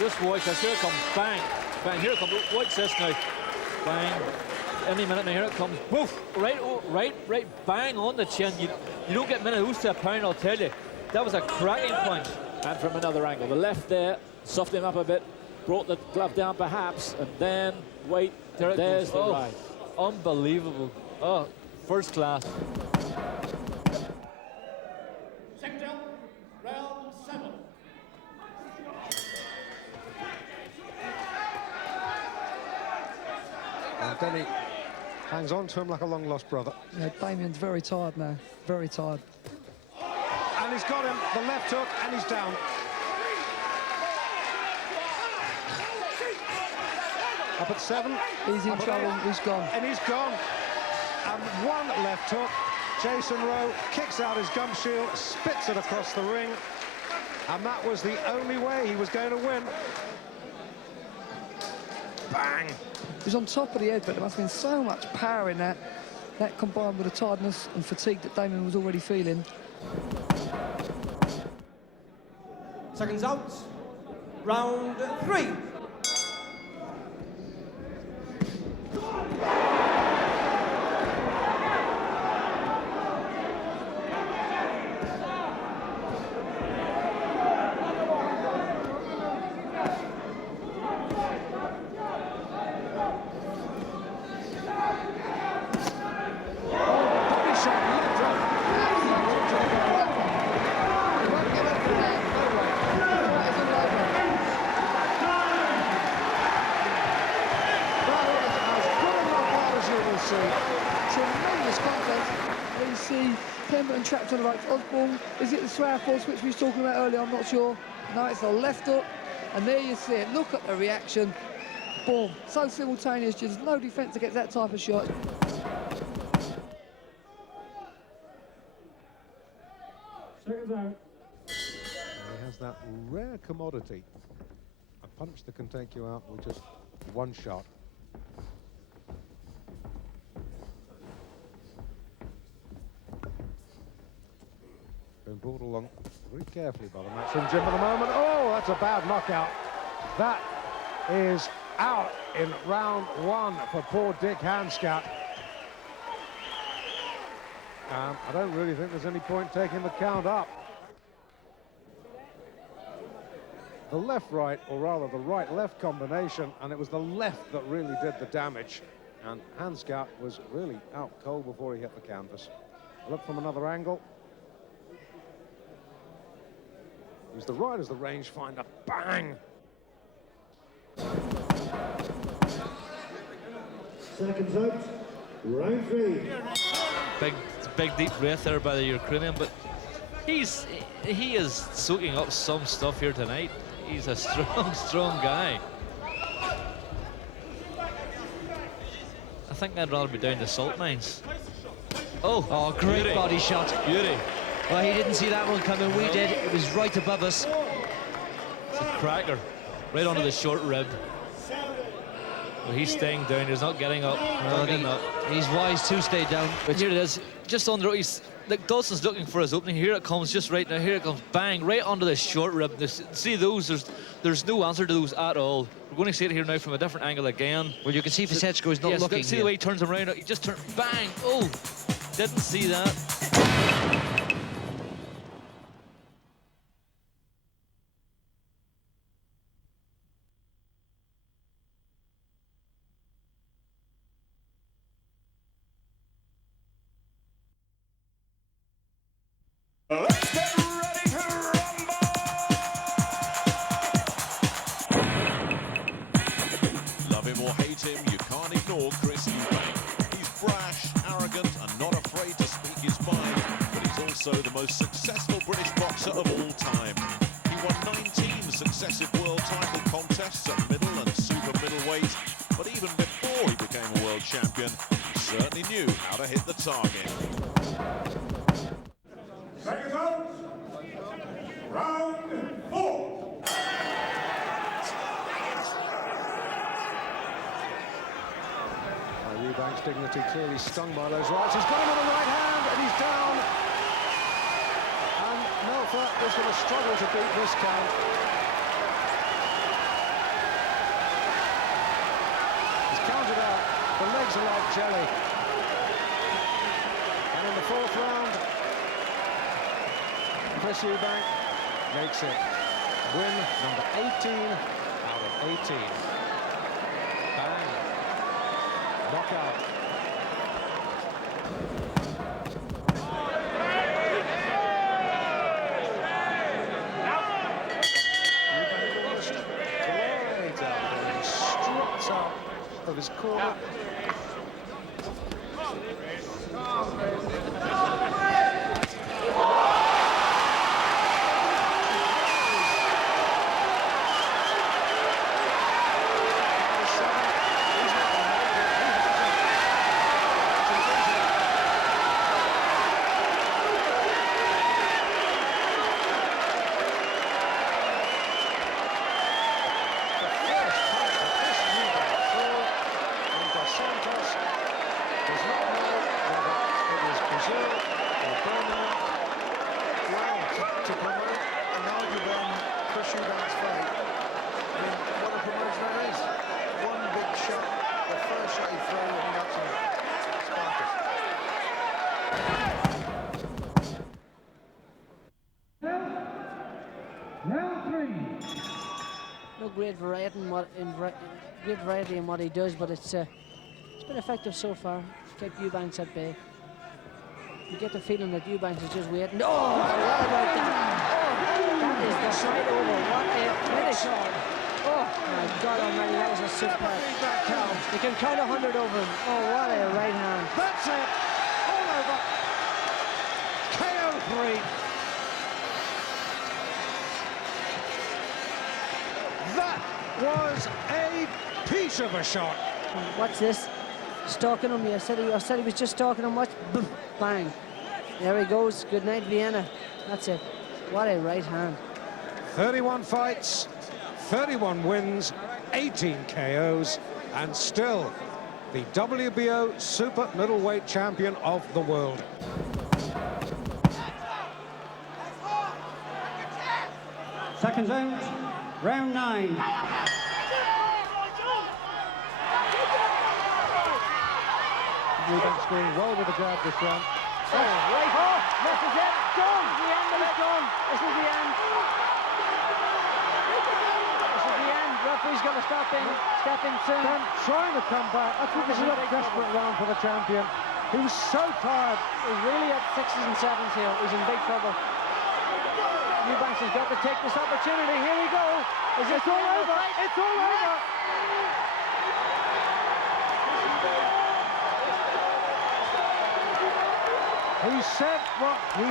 Just watch this. Here it comes. Bang. Bang. Here it comes. Watch this now. Bang. Any minute now. Here it comes. Woof. Right. Bang on the chin. You don't get many of those to a pound, I'll tell you. That was a cracking punch. And from another angle. The left there softened him up a bit. Brought the glove down perhaps. And then wait. There's the right. Unbelievable. Oh, first class. Round 7. And Denny hangs on to him like a long-lost brother. Yeah, Damien's very tired now. Very tired. And he's got him. The left hook, and he's down. Up at 7. He's in trouble. He's gone. And he's gone. And 1 left hook. Jason Rowe kicks out his gum shield, spits it across the ring. And that was the only way he was going to win. Bang! He was on top of the head, but there must have been so much power in that. That combined with the tiredness and fatigue that Damien was already feeling. Seconds out. Round 3. trapped on the right. Osborne, is it the southpaw switch we were talking about earlier? I'm not sure. No, it's the left hook. And there you see it. Look at the reaction. Boom. So simultaneous. Just no defence against that type of shot. Seconds out. He has that rare commodity. A punch that can take you out with just one shot. Been brought along very carefully by the matchroom Jim at the moment. Oh, that's a bad knockout. That is out in round one for poor Dick Handicap. I don't really think there's any point taking the count up. The left-right, or rather the right-left combination, and it was the left that really did the damage. And Handicap was really out cold before he hit the canvas. Look from another angle. Use the right as the rangefinder. Bang! Seconds out. Round three. Big deep breath there by the Ukrainian, but he is soaking up some stuff here tonight. He's a strong guy. I think I'd rather be down the salt mines. Oh, great beauty. Body shot. Beauty. Well, he didn't see that one coming. We did. It was right above us. It's a cracker. Right onto the short rib. Well, he's staying down. He's not getting up. He's wise to stay down. But here it is. Just under. Like Dawson's looking for his opening. Here it comes. Just right now. Here it comes. Bang. Right onto the short rib. See those? There's no answer to those at all. We're going to see it here now from a different angle again. Well, you can see Fisetchko is not looking. See the way he turns him around. He just turned. Bang. Oh. Didn't see that. Let's get ready to rumble! Love him or hate him, you can't ignore Chris Eubank. He's brash, arrogant, and not afraid to speak his mind, but he's also the most successful British boxer of all time. He won 19 successive world title contests at middle and super middleweight, but even before he became a world champion, he certainly knew how to hit the target. Seconds out. Round four. Eubank's dignity clearly stung by those rights. He's got him on the right hand, and he's down. And Melfa is going to struggle to beat this count. He's counted out. The legs are like jelly. And in the fourth round, Chris Eubank makes it win number 18 out of 18. Bang. Knockout. Great out. He struts out of his corner. Great variety in what he does, but it's been effective so far. Kept Eubanks at bay. You get the feeling that Eubanks is just waiting. Oh, what about that? Oh, that is the side over. What a finish! Oh my God Almighty, that was a super. You can count 100 over him. Oh, what a right hand! That's it. All over. KO 3. That was a piece of a shot. Watch this. Stalking him. I said he was just stalking him. Watch. Boom, bang. There he goes. Good night, Vienna. That's it. What a right hand. 31 fights, 31 wins, 18 KOs, and still the WBO super middleweight champion of the world. Second round, round 9. Eubanks doing well with the grab this round. Oh, right. Oh, this is it. Done. The end of it. Done. This is the end. This is the end. Referee's got to step in soon. Then trying to come back. I think this is a desperate round for the champion. He was so tired. He's really at 6s and 7s here. He's in big trouble. Eubanks has got to take this opportunity. Here we go. It's all over. It's all over. He said what he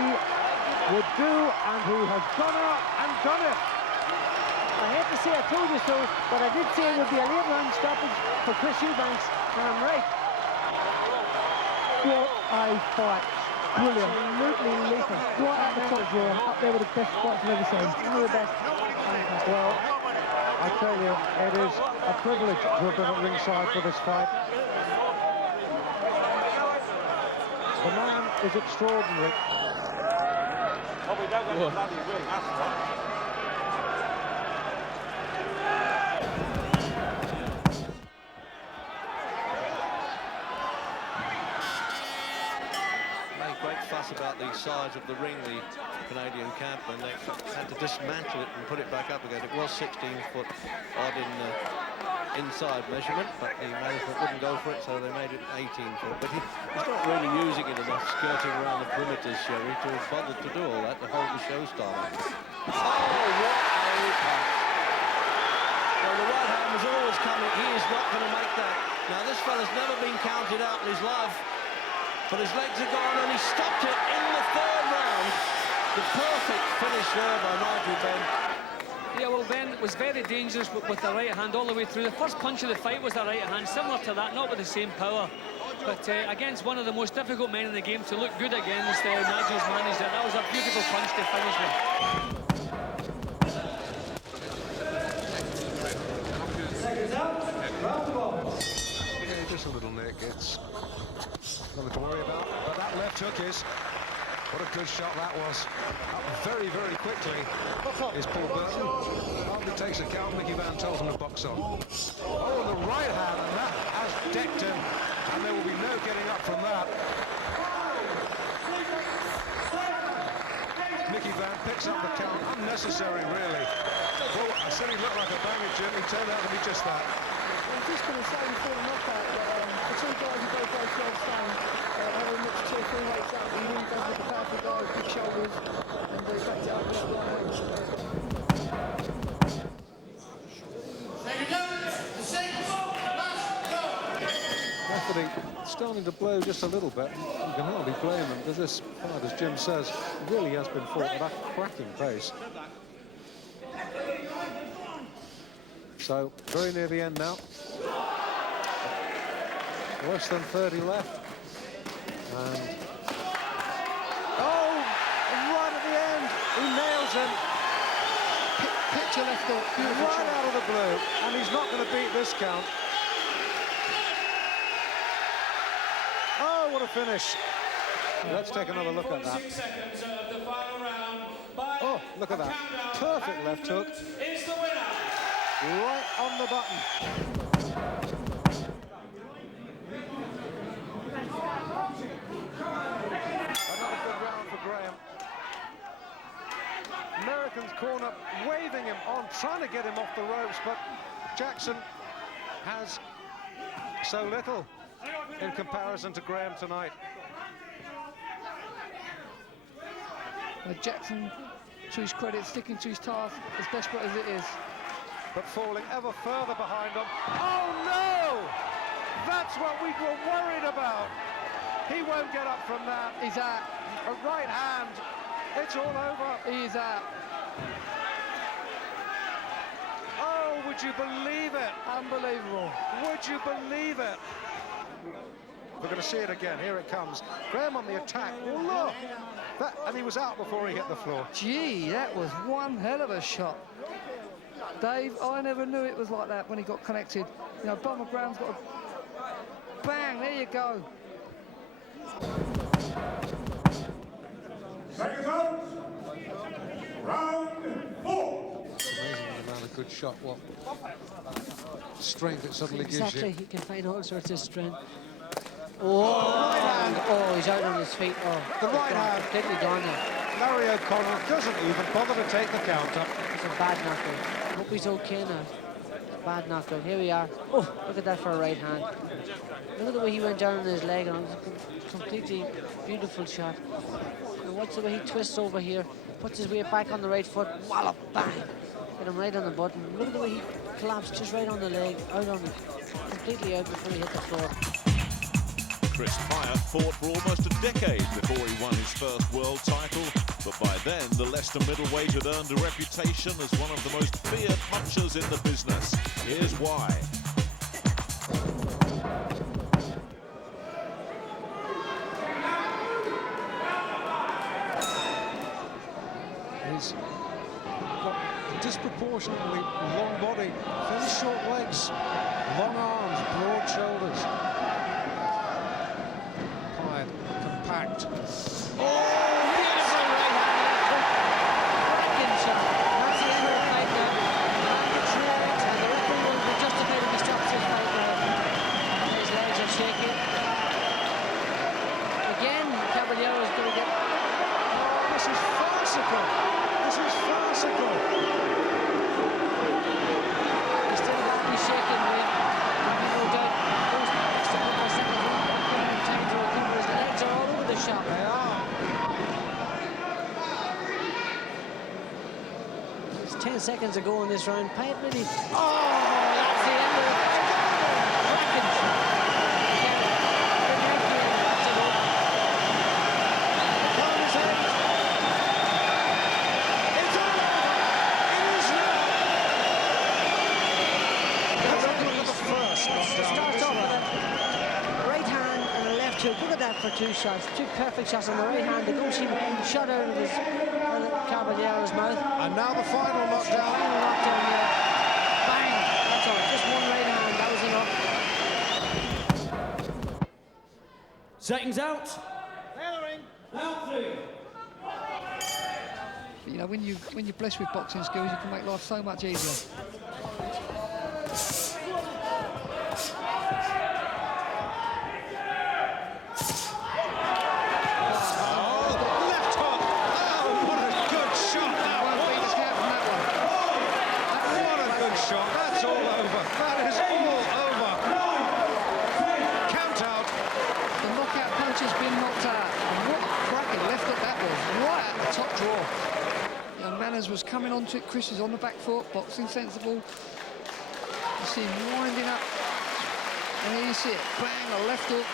would do, and he has gone out and done it. I hate to say I told you so, but I did say it would be a late round stoppage for Chris Eubanks, and I'm right. What a fight. Brilliant. Absolutely lethal. Right at the top drawer, up there with the best fights I've ever seen. One of the best. Well, I tell you, it is a privilege to have been at ringside for this fight. The man is extraordinary. Made great fuss about the size of the ring, the Canadian camp, and they had to dismantle it and put it back up again. It was 16 foot odd in inside measurement, but the management wouldn't go for it, so they made it 18 foot. But he's not really using it enough, skirting around the perimeters, Sherry, to have bothered to do all that, to hold the show started. Oh, what a punch. Well, the right hand was always coming. He is not going to make that. Now, this fella's never been counted out in his life, but his legs are gone, and he stopped it in the 3rd round. The perfect finish there by Nigel Benn. Yeah, well, Ben was very dangerous with the right hand all the way through. The first punch of the fight was the right hand, similar to that, not with the same power. But against one of the most difficult men in the game, to look good against, Nigel's managed it. That was a beautiful punch to finish with. Yeah, just a little nick. It's nothing to worry about. But that left hook is... What a good shot that was. Up very, very quickly is Paul Burton. Hardly takes a count. Mickey Van tells him to box on. Oh, the right hand, and that has decked him. And there will be no getting up from that. Mickey Van picks up the count. Unnecessary, really. Well, I said he looked like a banger, Jim. He turned out to be just that. I'm just going to say before the knockout that the two guys who both go 12 stone have a mixed 2 or 3 weights up. He really goes with the powerful guy with big shoulders, and they backed it up with that right hand. Referee starting to blow just a little bit. You can hardly blame him, because this fight, as Jim says, really has been fought at a cracking pace. So, very near the end now. Less than 30 left. And... oh! Right at the end! He nails him. Picture left hook. Right out of the blue. And he's not going to beat this count. Oh, what a finish. Let's take another look at that. Oh, look at that. Perfect left hook. Right on the button. Another good round for Graham. American's corner waving him on, trying to get him off the ropes, but Jackson has so little in comparison to Graham tonight. Jackson, to his credit, sticking to his task as desperate as it is. But falling ever further behind him. Oh no! That's what we were worried about. He won't get up from that. He's out. A right hand It's all over. He is out. Oh, would you believe it? Unbelievable. Would you believe it? We're going to see it again. Here it comes. Graham on the attack. Oh, look. And he was out before he hit the floor. Gee, that was one hell of a shot. Dave, I never knew it was like that when he got connected. You know, Bob McGrath's got a... Bang, there you go. Second out. Round 4. Amazing amount of good shot. What strength it suddenly gives Exactly, you. he can find all sorts of strength. Oh, right hand. Oh, he's out on his feet. Oh, The right hand. completely gone now. Larry O'Connell doesn't even bother to take the counter. It's a bad knockout. Hope he's okay now. Bad knockout. Here we are. Oh, look at that for a right hand. Look at the way he went down on his leg, and it was a completely beautiful shot. And watch the way he twists over here, puts his weight back on the right foot, wallop, bang. Hit him right on the button. Look at the way he collapsed just right on the leg, out on it, completely out before he hit the floor. Chris Pyatt fought for almost a decade before he won his first world title, but by then the Leicester middleweight had earned a reputation as one of the most feared punchers in the business. Here's why. He's got a disproportionately long body, very short legs, long arms, broad shoulders. Pyatt, compact. Oh, beautiful right hand. Cracking shot. That's the end of the fight now. And the referee will be justified if he stops this fight now. His legs are shaking. Again, Caballero is going to get... Oh, this is farcical. This is farcical. He's still got to be shaken with. No doubt. Those extra couple of seconds won't give him time to recover. His legs are all over the shop. They are. It's 10 seconds to go in this round. Pyatt really... Oh, that's the end of it. Cracking shot. Look at that for two shots, two perfect shots on the right hand. The Goshi shot out of his Caballero's mouth. And now the final knockdown. Final knockdown, yeah. Bang! That's all. Just one right hand. That was enough. Seconds out. But, you know, when you're blessed with boxing skills, you can make life so much easier. That's all over. That is all over. Count out. The knockout punch has been knocked out. And what a cracking left hook that was. Right at the top drawer. You know, Manners was coming onto it. Chris is on the back foot, boxing sensible. You see him winding up. And here you see it. Bang, a left hook.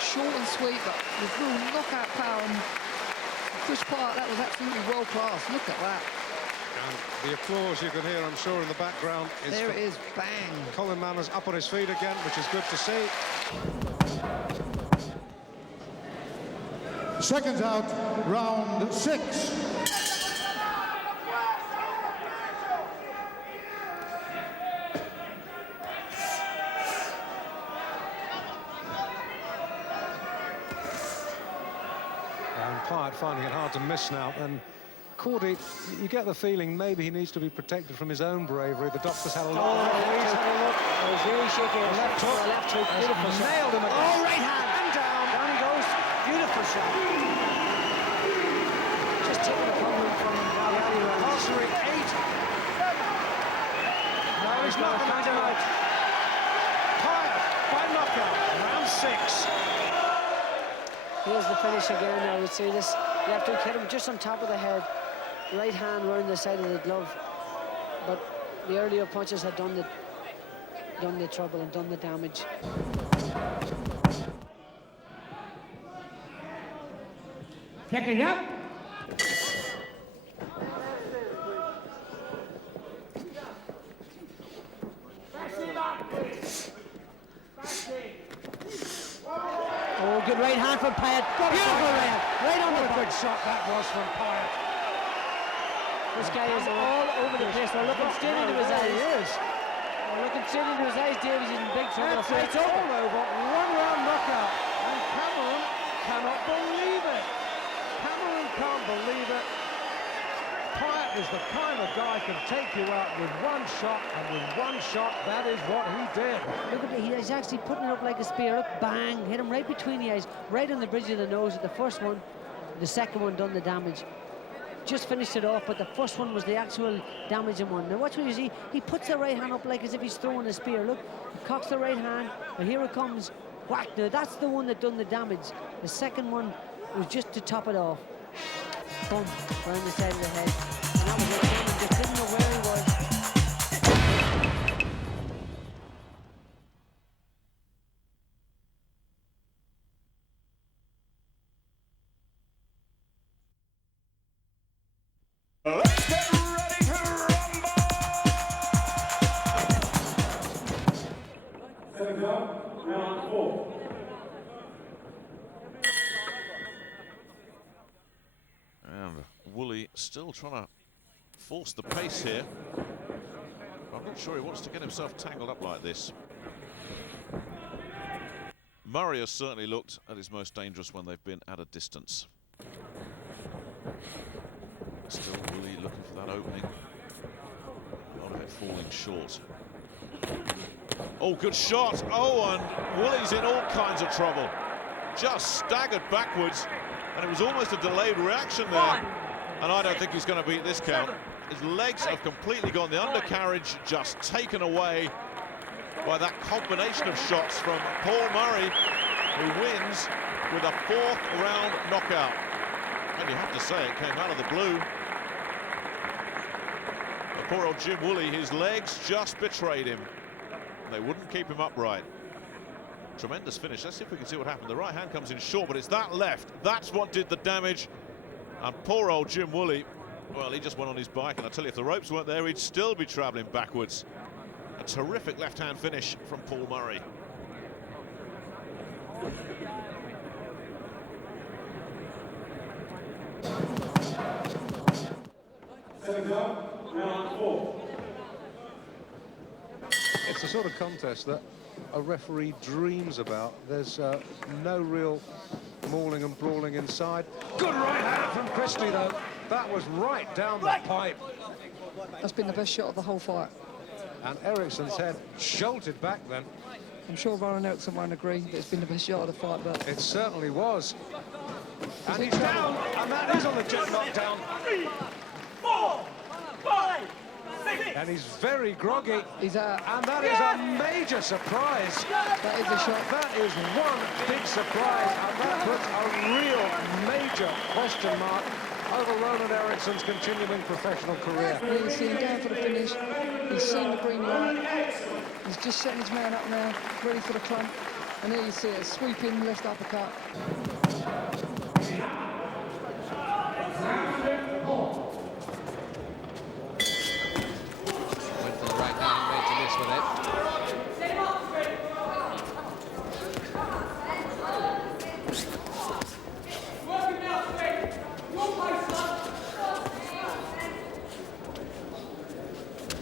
Short and sweet, but with real knockout power. And Chris Pyatt, that was absolutely world class. Look at that. And the applause you can hear, I'm sure, in the background is... There it is, bang. Colin Manners up on his feet again, which is good to see. Seconds out, round 6. And Pyatt finding it hard to miss now. And Cordy, you get the feeling maybe he needs to be protected from his own bravery. The doctor's had a look. Oh, he's had a look. It was really shaky. Left hook. Left hook. Beautiful shot. Nailed him again. Oh, right hand. And down. Down he goes. Beautiful shot. Just taking a problem from Gary round. Archery 8. No, he's not going to knock him out. Pyatt by knockout. Round 6. Here's the finish again. I would say this. Left hook hit him just on top of the head. Right hand round the side of the glove. But the earlier punches had done the trouble and done the damage. Check it up. right hand from Pyatt. Beautiful right on the big shot that was from Pyatt. This guy is all over the place. We're looking straight into his eyes. He is. We're looking straight into his eyes. Davies is in big trouble. The fight's all over. over. One-round knockout. And Cameron cannot believe it. Cameron can't believe it. Pyatt is the kind of guy who can take you out with one shot, and with one shot, that is what he did. Look at it, he's actually putting it up like a spear. Look, bang, hit him right between the eyes, right on the bridge of the nose. The first one, the second one done the damage. Just finished it off, but the first one was the actual damaging one. Now watch what you see, he puts the right hand up like as if he's throwing a spear. Look, he cocks the right hand, and here it comes, whack. Now that's the one that done the damage. The second one was just to top it off. Boom, around the side of the head. And that was it. Cameron just didn't know where he was. Let's get ready to rumble! Second round 4. And Woolley still trying to force the pace here. I'm not sure he wants to get himself tangled up like this. Murray has certainly looked at his most dangerous when they've been at a distance. Still Woolley looking for that opening. A lot of it falling short. Oh, good shot. Oh, and Woolley's in all kinds of trouble. Just staggered backwards. And it was almost a delayed reaction there. And I don't think he's going to beat this count. His legs have completely gone. The undercarriage just taken away by that combination of shots from Paul Murray, who wins with a 4th round knockout. And you have to say it came out of the blue. The poor old Jim Woolley, his legs just betrayed him. They wouldn't keep him upright. Tremendous finish. Let's see if we can see what happened. The right hand comes in short, but it's that left. That's what did the damage. And poor old Jim Woolley, well, he just went on his bike, and I tell you, if the ropes weren't there, he'd still be travelling backwards. A terrific left-hand finish from Paul Murray. Second round 4. It's the sort of contest that a referee dreams about. There's no real mauling and brawling inside. Good right hand from Christie, though. That was right down the pipe. That's been the best shot of the whole fight. And Ericsson's head jolted back then. I'm sure Rowan Eriksson won't agree that it's been the best shot of the fight, but... It certainly was. And he's down, and that is a legit knockdown. 3, 4, 5, 6. And he's very groggy. He's out. And that is a major surprise. That is a shot. That is one big surprise, and that puts a real major question mark over Ronan Ericsson's continuing professional career. You see him down for the finish. He's seen the green light. He's just setting his man up now, ready for the crunch. And here you see it, sweeping left uppercut. Went for the right hand, made to miss with it.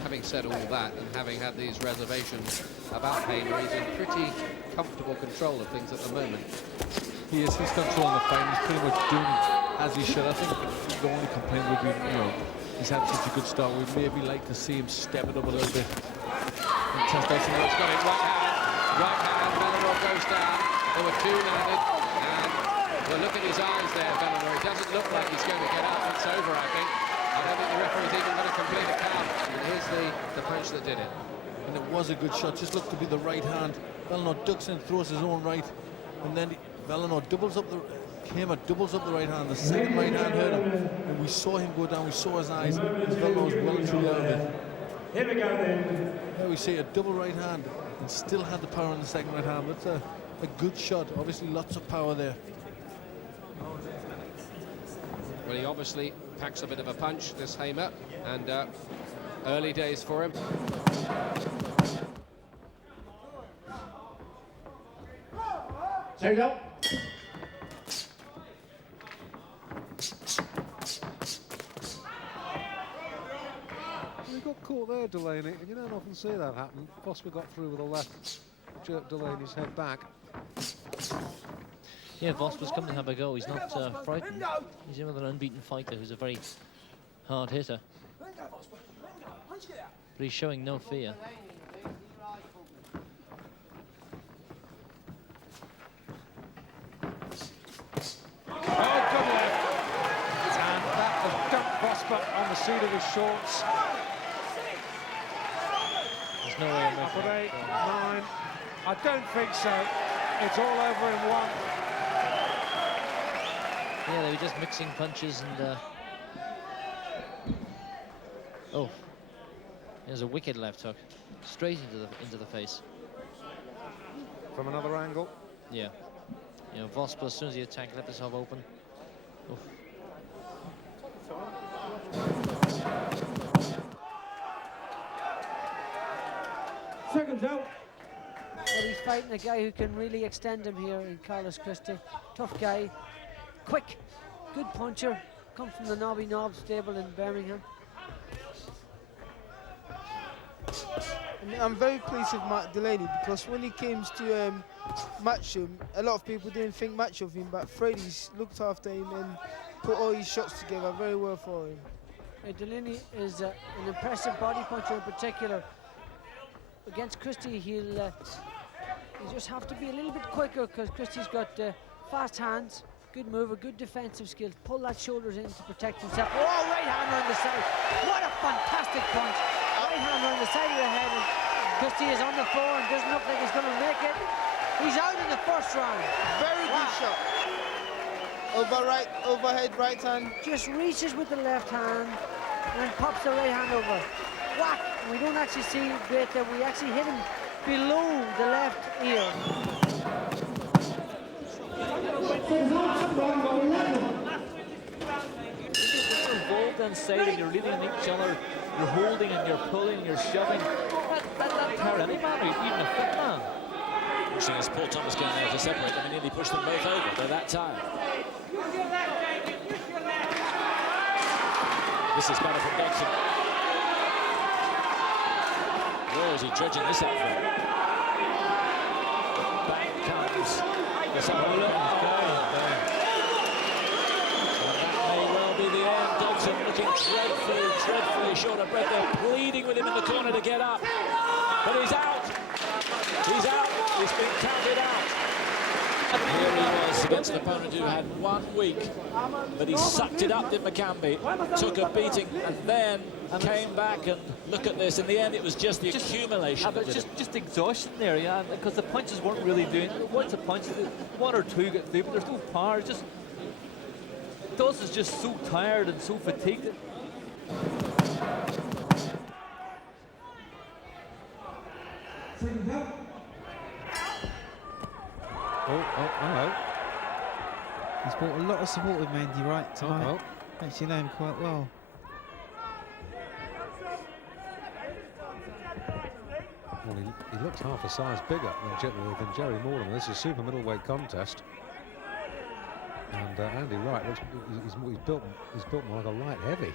Having said all that, and having had these reservations about Hamer, he's in pretty comfortable control of things at the moment. He is. He's controlling the fight. He's pretty much doing it as he should. I think the only complaint would be, you know, he's had such a good start. We'd maybe like to see him step it up a little bit. And test out some He's got it, right hand, Bellemore goes down. There were 2 landed, and well, look at his eyes there, Bellemore. It doesn't look like he's going to get up. It's over, I think. I don't think the referee's even going to complete a count. And here's the punch that did it. And it was a good shot. Just looked to be the right hand. Bellemore ducks in, throws his own right, and then Bellemore doubles up the. Hamer doubles up the right hand. The second right hand hurt him, and we saw him go down. We saw his eyes. Bellemore was well and truly out of it. Here we go then. Now we see a double right hand, and still had the power in the second right hand. That's a good shot. Obviously, lots of power there. Well, he obviously packs a bit of a punch, this Hamer, and early days for him. Take up. got caught there, Delaney, and you don't often see that happen. Vosper got through with a left, jerked Delaney's head back. Yeah, Vosper's come to have a go. He's not frightened. He's another unbeaten fighter who's a very hard hitter. But he's showing no fear. On the seat of his shorts. There's no way I'm But 8, 9. I don't think so. It's all over in one. Yeah, they were just mixing punches and oh, there's a wicked left hook straight into the face. From another angle. Yeah. You know, Vosper, as soon as he attacked, left himself open. Oof. Seconds out. Well, he's fighting a guy who can really extend him here in Carlos Christie. Tough guy, quick, good puncher. Comes from the Nobby Knob stable in Birmingham. I'm very pleased with Mark Delaney because when he came to match him, a lot of people didn't think much of him, but Freddie's looked after him and put all his shots together very well for him. Delaney is an impressive body puncher in particular. Against Christie, he'll just have to be a little bit quicker because Christie's got fast hands, good mover, good defensive skills. Pull that shoulders in to protect himself. Oh, right hander on the side. What a fantastic punch. Right hander on the side of the head. And Christie is on the floor and doesn't look like he's going to make it. He's out in the first round. Very good shot. Overhead right hand. Just reaches with the left hand and pops the right hand over. Whack! We don't actually see great that we actually hit him below the left ear. You're involved inside and you're leaning on each other, you're holding and you're pulling and you're shoving. That power any man, even a fit man. Pushing as Paul Thomas going there to separate them and nearly pushed them both over by that time. This is better from Dodson. Where is he judging this out from? Back comes the second look. And that may well be the end. Dodson looking dreadfully short of breath. They're pleading with him in the corner to get up. But he's out. He's out. He's been counted out. Here he was against an opponent who had 1 week, but he sucked it up, did McCambie, took a beating and then came back, and look at this. In the end, it was just the accumulation. But just exhaustion there, yeah, because the punches weren't really doing. Once the punches, 1 or 2 get through, but there's no power. Just Dawes is just so tired and so fatigued. Hello. He's brought a lot of support with Mendy right tonight. Actually know him quite well. Well, he looks half a size bigger than Jerry Mortimer. This is a super middleweight contest. And Andy Wright looks he's built more like a light heavy.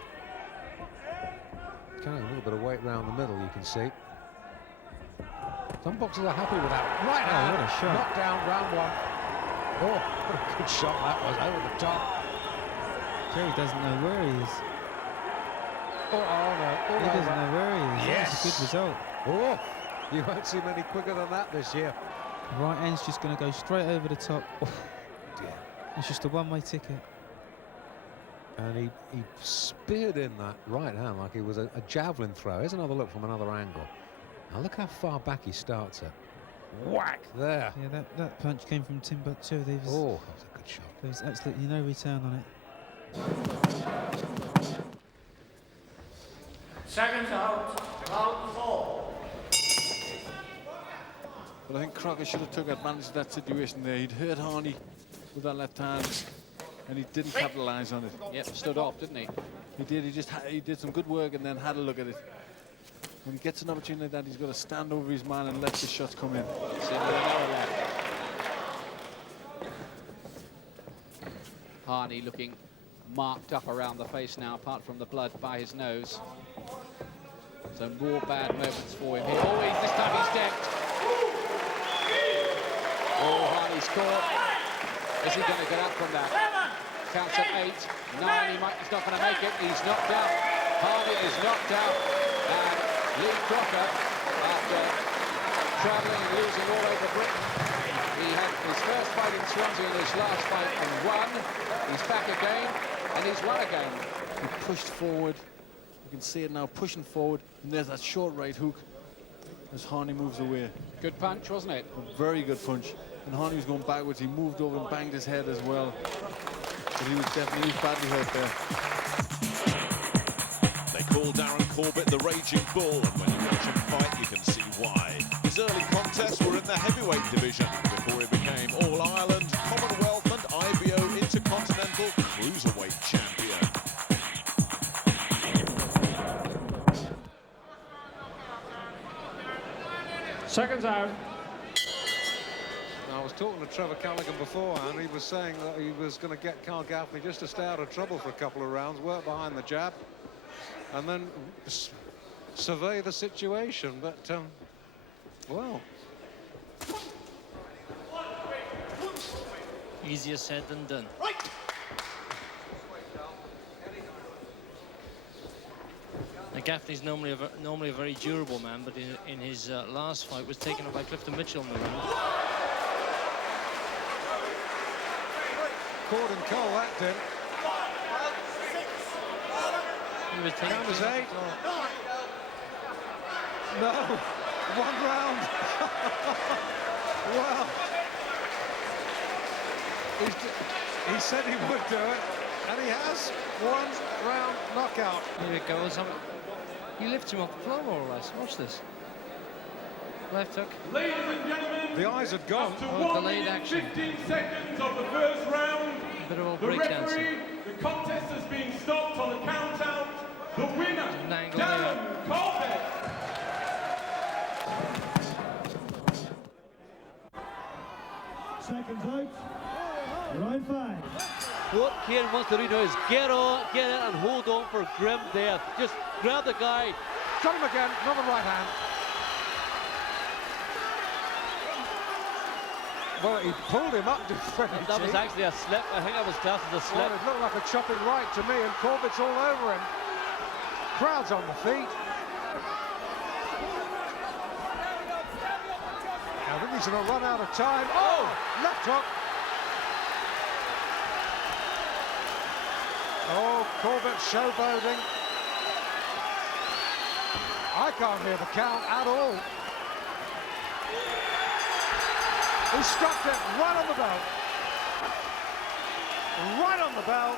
Carrying a little bit of weight around the middle, you can see. Some boxers are happy with that. Right hand, what a shot. knocked down round 1. Oh, what a good shot that was, over the top. Jerry doesn't know where he is. He doesn't know where he is. Yes. That's a good result. Oh, you won't see many quicker than that this year. Right hand's just going to go straight over the top. Oh, dear. It's just a one-way ticket. And he speared in that right hand like it was a javelin throw. Here's another look from another angle. Now look how far back he starts it. Whack there. Yeah, that punch came from Timbuktu. Oh, that was a good shot. There was absolutely no return on it. Seconds out. Round 4. But I think Crocker should have took advantage of that situation there. He'd hurt Harney with that left hand, and he didn't capitalise on it. Yep, stood off, didn't he? He did. He did some good work and then had a look at it. When he gets an opportunity like that, he's got to stand over his man and let the shots come in. Harney looking marked up around the face now, apart from the blood by his nose. So more bad moments for him here. Oh, this time he's decked. Oh, Harney's caught. Is he going to get up from that? Counts at 8, 9, he's not going to make it. He's knocked out. Harney is knocked out. And Lee Crocker, after travelling and losing all over Britain, he had his first fight in Swansea and his last fight and won. He's back again, and he's won again. He pushed forward. You can see it now, pushing forward. And there's that short right hook as Harney moves away. Good punch, wasn't it? A very good punch. And Harney was going backwards. He moved over and banged his head as well. But he was definitely badly hurt there. They call Darren Corbett the Raging Bull, and when you watch him fight, you can see why. His early contests were in the heavyweight division before he became All-Ireland, Commonwealth and IBO Intercontinental Cruiserweight champion. Seconds out. I was talking to Trevor Callaghan before, and he was saying that he was going to get Carl Gaffney just to stay out of trouble for a couple of rounds, work behind the jab, and then survey the situation. But, well... Easier said than done. Now, Gaffney's normally a very durable man, but in his last fight was taken up by Clifton Mitchell in the round. Gordon Cole, that did. He was taken Count is 8. No, 1 round. Well, he said he would do it, and he has. 1 round knockout. Here it goes. He lifts him off the floor more or less. Watch this. Left hook. Ladies and gentlemen, the eyes had gone. After Oh, delayed action. 15 seconds of the first round, Bit of the break dancing. referee, the contest has been stopped on the count out. The winner, Darren Corbett. Seconds out. Round 5. What Kane wants to do now is get on, get in and hold on for grim death. Just grab the guy. Got him again, another right hand. Well, he pulled him up, That was actually a slip. I think that was classed as a slip. Well, it looked like a chopping right to me, and Corbett's all over him. Crowd's on the feet. I think he's going to run out of time. Oh, left hook. Oh, Corbett showboating. I can't hear the count at all. He struck it right on the bell. Right on the bell.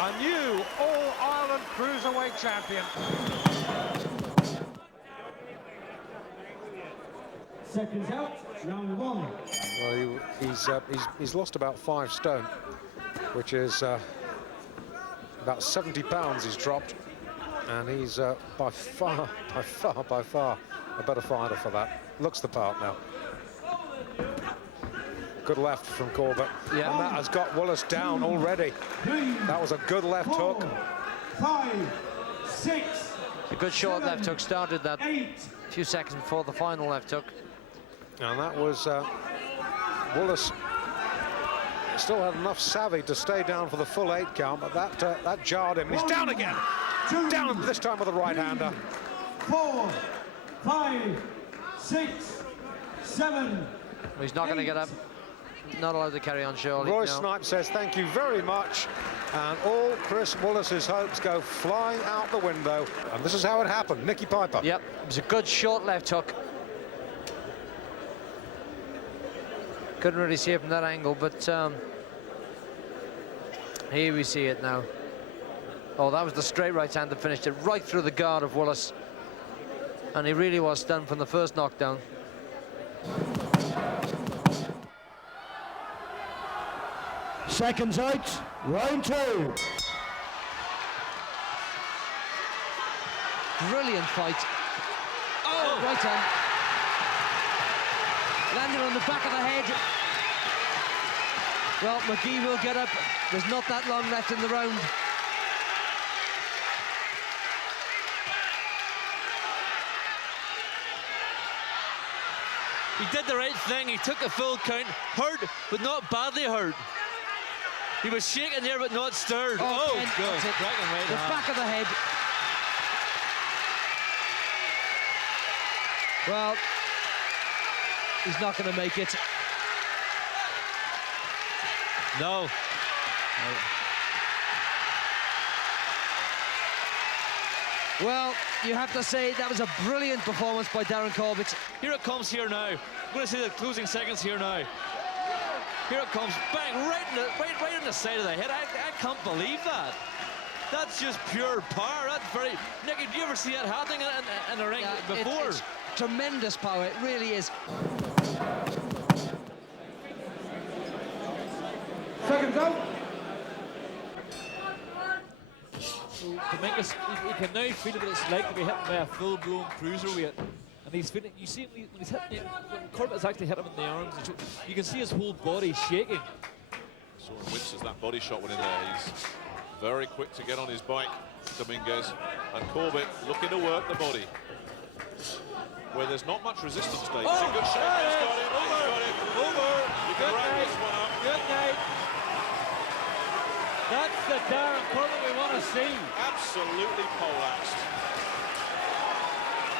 A new All-Ireland Cruiserweight champion. Seconds out, round 1. Well, he's lost about 5 stone, which is about 70 pounds he's dropped, and he's by far a better fighter for that. Looks the part now. Good left from Corbett. Yeah. And that has got Willis down already. That was a good left hook. 5, 6. A good short left hook started that a few seconds before the final left hook. And that was Willis still had enough savvy to stay down for the full 8 count, but that jarred him. He's down again. Down this time with a right-hander. 4, 5, 6, 7. He's not going to get up. Not allowed to carry on, surely. Roy no. Snipe says thank you very much, and all Chris Willis's hopes go flying out the window. And this is how it happened. Nicky Piper. Yep, it was a good short left hook. Couldn't really see it from that angle, but here we see it now. Oh, that was the straight right hand that finished it right through the guard of Willis. And he really was stunned from the first knockdown. Seconds out, round 2. Brilliant fight. Oh, right hand. Landed on the back of the head. Well, McGee will get up. There's not that long left in the round. He did the right thing. He took the full count. Hurt, but not badly hurt. He was shaken there, but not stirred. Oh, good. Cracking right The hand. back of the head. Well, he's not going to make it. No. Well, you have to say that was a brilliant performance by Darren Corbett. Here it comes here now. We're going to see the closing seconds here now. Here it comes, bang, right on the side of the head. I can't believe that. That's just pure power. That's very... Nicky, did you ever see that happening in a ring before? It's tremendous power, it really is. Seconds out. Dominguez, he can now feel what it's like to be hit by a full-blown cruiserweight. And he's feeling, you see when he's hitting, when Corbett's actually hit him in the arms, you can see his whole body shaking. Soren winces that body shot went in there. He's very quick to get on his bike, Dominguez. And Corbett looking to work the body. Where there's not much resistance, Dave. It's a good shot. He's got him. He's got him. Over. You can wrap this one up. Good night. That's the Darren Corbett we want to see. Absolutely poleaxed.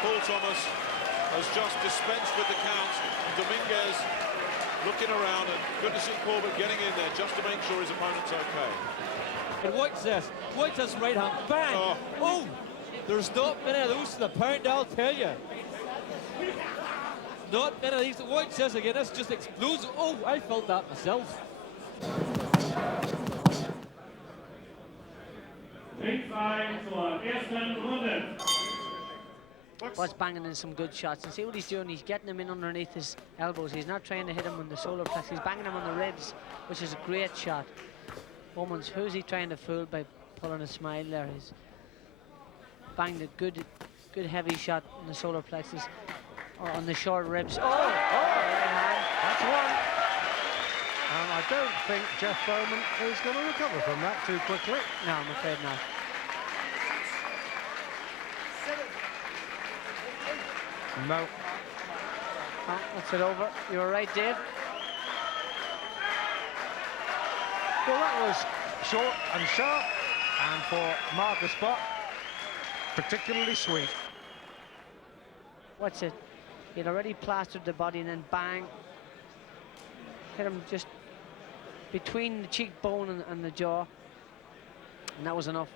Paul Thomas has just dispensed with the count. Dominguez looking around, and good to see Corbett getting in there just to make sure his opponent's okay. And watch this right hand, bang! Oh, there's not many of those to the pound, I'll tell you. Not many of these. Watch this again, this just explodes. Oh, I felt that myself. 3-5 zur ersten Runde. Was banging in some good shots, and see what he's doing. He's getting him in underneath his elbows. He's not trying to hit him on the solar plexus. He's banging him on the ribs, which is a great shot. Bowman's, who's he trying to fool by pulling a smile there? He's banged a good heavy shot on the solar plexus, or on the short ribs. Oh, right hand. That's one. And I don't think Jeff Bowman is going to recover from that too quickly. No, I'm afraid not. No. Oh, that's it over. You were right, Dave. Well, that was short and sharp, and for Marcus Bott, particularly sweet. What's it? He'd already plastered the body, and then bang. Hit him just between the cheekbone and the jaw. And that was enough.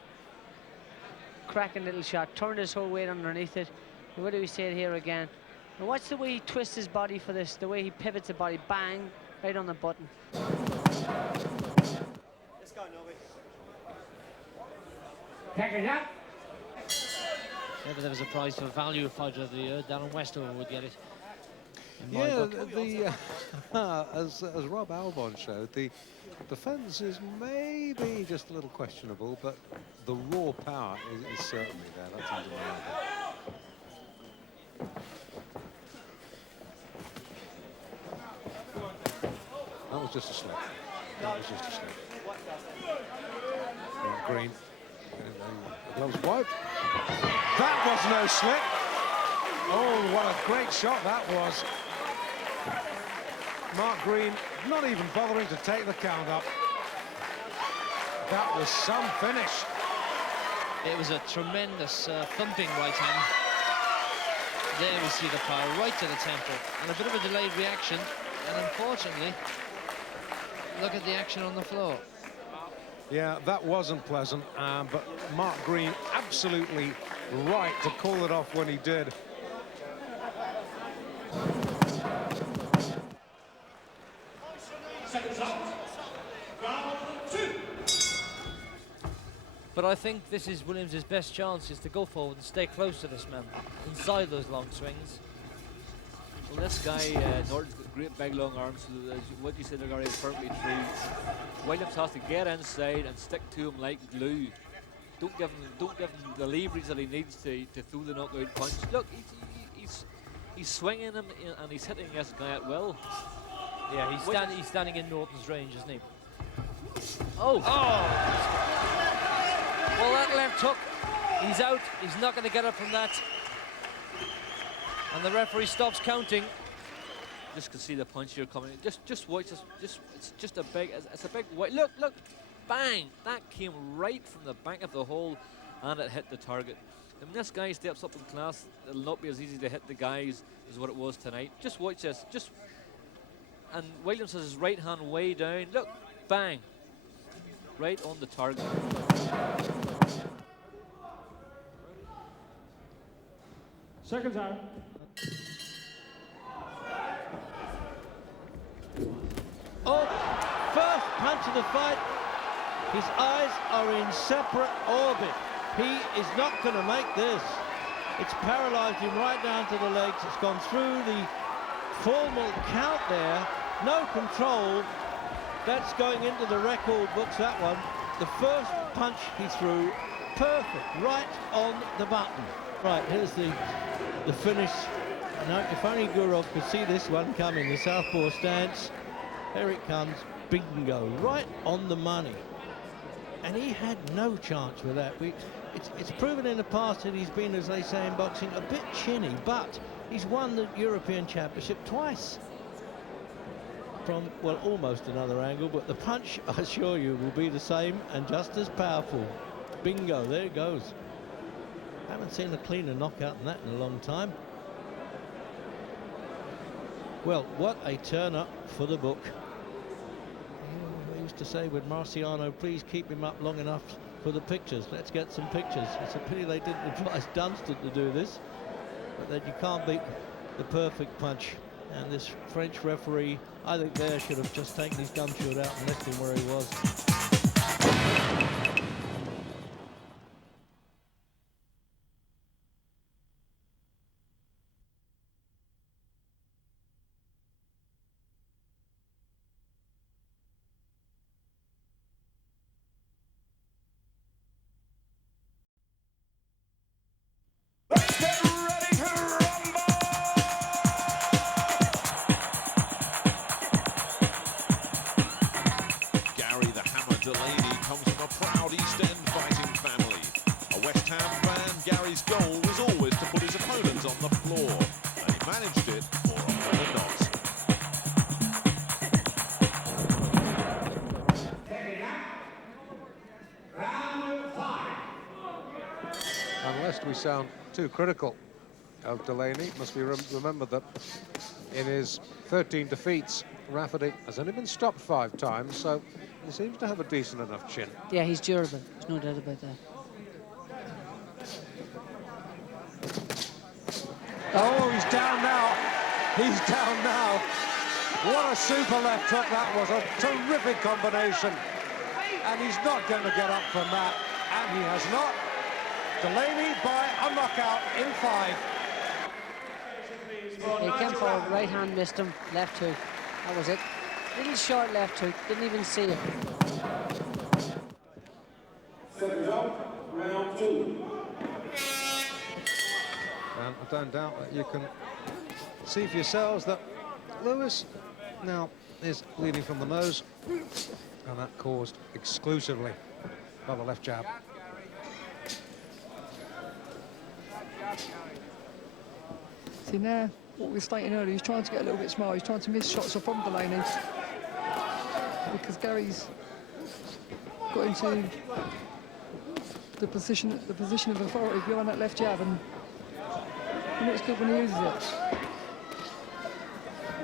Cracking little shot. Turned his whole weight underneath it. And what do we say it here again? And watch the way he twists his body for this. The way he pivots the body. Bang. Right on the button. Let's go, Nobby. Take it up. Never there was a prize for value fighter of the year. Darren Westover would get it. Yeah, as Rob Albon showed, the defence is maybe just a little questionable, but the raw power is certainly there. That's undeniable. That was just a slip. That was just a slip. Green. The gloves wiped. That was no slip. Oh, what a great shot that was. Mark Green not even bothering to take the count up. That was some finish. It was a tremendous thumping right hand. There we see the power right to the temple, and a bit of a delayed reaction, and unfortunately, look at the action on the floor. Yeah, that wasn't pleasant, but Mark Green absolutely right to call it off when he did. Seconds out. Round 2. But I think this is Williams' best chance, is to go forward and stay close to this man, inside those long swings. Well, this guy, Norton's got great big long arms, so what you said they're going to perfectly true. Williams has to get inside and stick to him like glue. Don't give him the leverage that he needs to throw the knockout punch. Look, he's swinging him and he's hitting this guy at will. Yeah, he's standing in Norton's range, isn't he? Oh! Well, that left hook, he's out. He's not going to get up from that. And the referee stops counting. Just can see the punch here coming. Just watch this. It's just a big. It's a big weight. Look, bang! That came right from the back of the hole, and it hit the target. I mean, this guy steps up in class. It'll not be as easy to hit the guys as what it was tonight. Just watch this. And Williams has his right hand way down. Look, bang! Right on the target. Seconds out. Oh, first punch of the fight. His eyes are in separate orbit. He is not going to make this. It's paralyzed him right down to the legs. It's gone through the formal count there. No control. That's going into the record books, that one. The first punch he threw, perfect, right on the button. Right, here's the finish. Now, if only Gurov could see this one coming, the southpaw stance. There it comes, bingo, right on the money. And he had no chance with that. It's proven in the past that he's been, as they say in boxing, a bit chinny, but he's won the European Championship twice. From, well, almost another angle, but the punch, I assure you, will be the same and just as powerful. Bingo, there it goes. Haven't seen a cleaner knockout than that in a long time. Well, what a turn-up for the book. I used to say with Marciano, please keep him up long enough for the pictures. Let's get some pictures. It's a pity they didn't advise Dunstan to do this, but that you can't beat the perfect punch. And this French referee, I think there should have just taken his gumshoe out and left him where he was. Delaney comes from a proud East End fighting family. A West Ham fan, Gary's goal was always to put his opponents on the floor, and he managed it more often than not. Unless we sound too critical of Delaney, it must be remembered that in his 13 defeats, Rafferty has only been stopped 5 times, so he seems to have a decent enough chin. Yeah, he's durable. There's no doubt about that. Oh, he's down now. He's down now. What a super left hook that was. A terrific combination. And he's not going to get up from that. And he has not. Delaney by a knockout in 5. He came forward, right hand missed him, left hook. That was it. Little short left hook, didn't even see it. Round 2. And I don't doubt that you can see for yourselves that Lewis now is leading from the nose, and that caused exclusively by the left jab. See now, what we were stating earlier, he's trying to get a little bit smarter. He's trying to miss shots from Delaney because Gary's got into the position of authority behind that left jab, and it looks good when he uses it.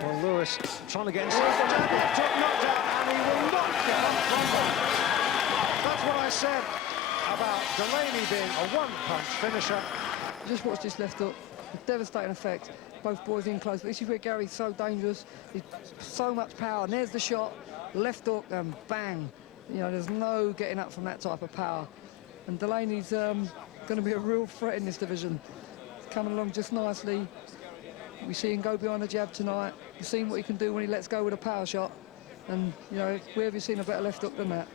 Well, Lewis trying to get inside the jab, left hook knocked out, and he will not get up from that. That's what I said about Delaney being a one-punch finisher. Just watch this left hook. A devastating effect. Both boys in close. But this is where Gary's so dangerous. He's so much power. And there's the shot. Left hook and bang. You know, there's no getting up from that type of power. And Delaney's going to be a real threat in this division. He's coming along just nicely. We see him go behind the jab tonight. You've seen what he can do when he lets go with a power shot. And, you know, where have you seen a better left hook than that?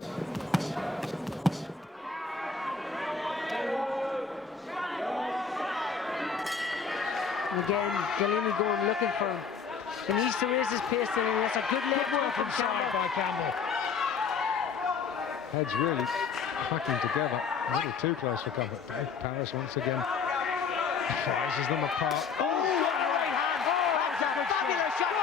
And again, Delaney going looking for him. He needs to raise his pace there. That's a good leg work from Campbell. By Campbell. Heads really cracking together. A little too close for comfort. Paris once again rises them apart. Oh, right hand. Oh, that's a fabulous shot.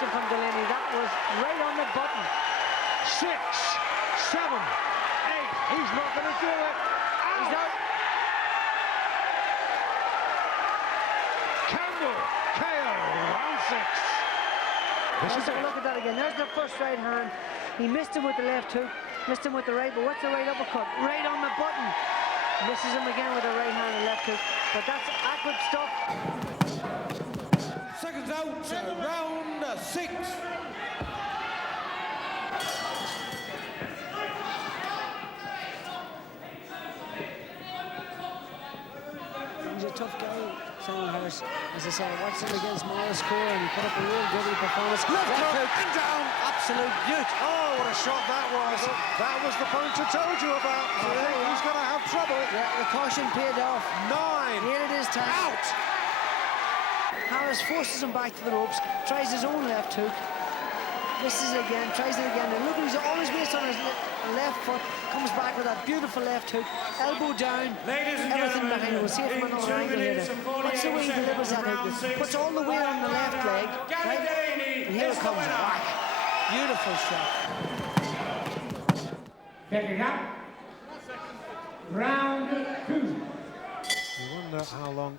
caution from Delaney. That was right on the button. 6, 7, 8. He's not going to do it. He's out. Campbell, KO, round 6. This is Let's have a it. look at that again. There's the first right hand. He missed him with the left hook, missed him with the right, but what's the right uppercut? Right on the button. Misses him again with the right hand and left hook. But that's accurate stuff. Seconds out, round 6. He's a tough guy, Simon Harris. As I said, I watched him against Morris Core and he put up a real gritty performance. Left hook and down. Absolute beaut. Oh, what a shot that was. That was the punch I told you about. He's going to have trouble. Yeah, the caution paid off. 9. Here it is time. Out. Harris forces him back to the ropes, tries his own left hook, misses again, tries it again, and look, he's always based on his left foot, comes back with that beautiful left hook, elbow down, everything behind him. We'll see it from another angle here. Watch the way he delivers that hook. Puts all the weight on the left leg, right? And here it comes back. Beautiful shot. Picking up. Round 2. You wonder how long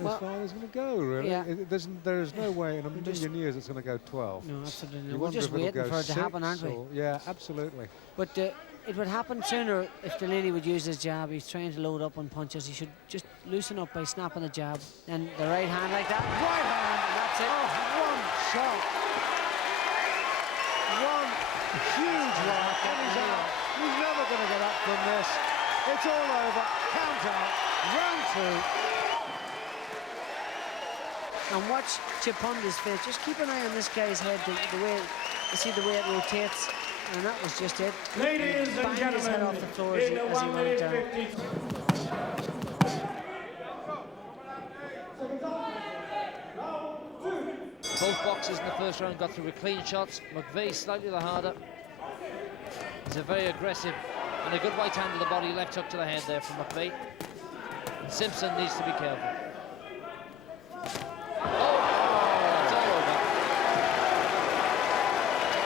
this fight is going to go, really. Yeah. There's no way in a million years it's going to go 12. No, absolutely. You We're wonder just if it'll waiting go for it to happen, aren't we? Yeah, absolutely. But it would happen sooner if Delaney would use his jab. He's trying to load up on punches. He should just loosen up by snapping the jab. And the right hand like that. Right hand, and that's it. Oh, one shot. One huge rock, and he's out. He's never going to get up from this. It's all over. Count out. Round 2. And watch Chip Hunter's face. Just keep an eye on this guy's head, the way you see the way it rotates, and that was just it. Ladies and Banged his head off the floor as he went down. Both boxers in the first round got through with clean shots. McVeigh slightly the harder. He's a very aggressive and a good right hand to the body, left hook to the head there from McVeigh. And Simpson needs to be careful.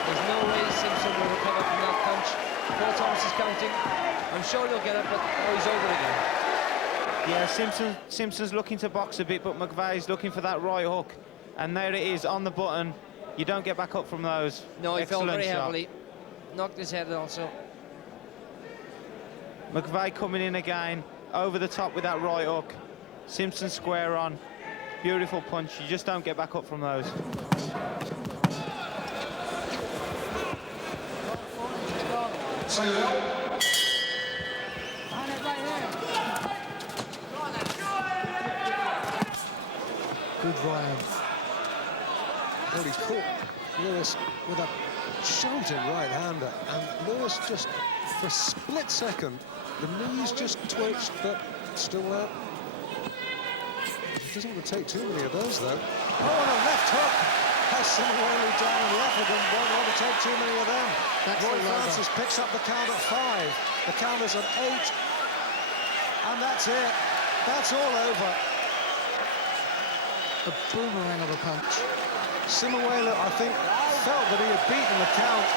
There's no way Simpson will recover from that punch. Paul Thomas is counting. I'm sure he'll get it, but he's over again. Yeah, Simpson's looking to box a bit, but McVeigh's looking for that right hook. And there it is on the button. You don't get back up from those. No, he Excellent fell very shot. heavily. Knocked his head also. McVeigh coming in again, over the top with that right hook. Simpson square on. Beautiful punch. You just don't get back up from those. Good Ryan. Well, he caught Lewis with a shouting right-hander, and Lewis just, for a split second, the knees just twitched, but still there. He doesn't want to take too many of those, though. Oh, and a left hook has Simuelu down. The African won't want to take too many of them. Roy Francis picks up the count at 5. The count is at 8. And that's it. That's all over. A boomerang of a punch. Simuelu, I think, felt that he had beaten the count.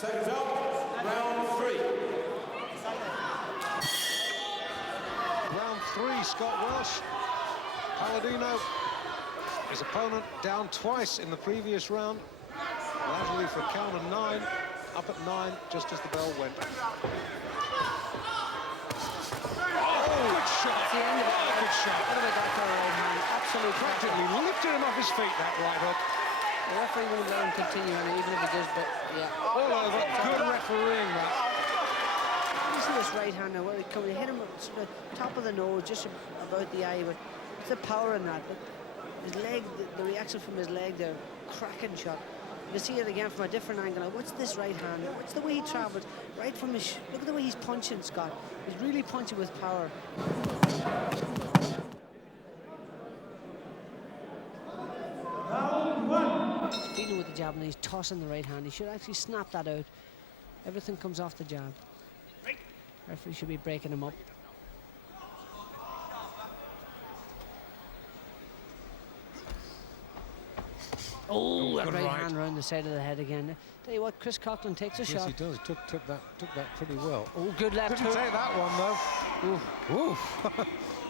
Seconds out, round 3. Round 3, Scott Welsh. Palladino, his opponent, down twice in the previous round. Laterally for a count of 9, up at 9 just as the bell went. Good shot. That's the end of it. Good shot. What have we got for a right hand? Absolute Practically lifted him off his feet, that right hook. The referee won't let him continue, and even if he does, but yeah. All over. Good refereeing, that. Listen to this right hand now. He hit him at sort of top of the nose, just about the eye, but it's the power in that. But his leg, the reaction from his leg there, cracking shot. You can see it again from a different angle. Now, what's this right hand? What's the way he travels? Right from his... Look at the way he's punching, Scott. He's really punching with power. Round 1. He's feeding with the jab and he's tossing the right hand. He should actually snap that out. Everything comes off the jab. Referee should be breaking him up. Oh, a good right right. hand round the side of the head again. Tell you what, Chris Coughlin takes a Yes, shot. he does. Took that pretty well. Oh, good left Couldn't hook. take that one though. Ooh.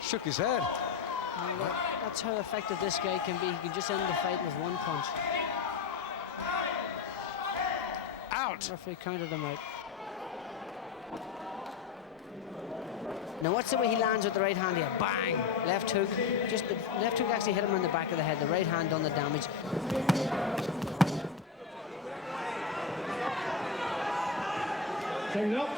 Shook his head. That's how effective this guy can be. He can just end the fight with one punch. Out. Referee counted him out. Now watch the way he lands with the right hand here. Bang! Left hook. Just the left hook actually hit him on the back of the head. The right hand done the damage. Take it up.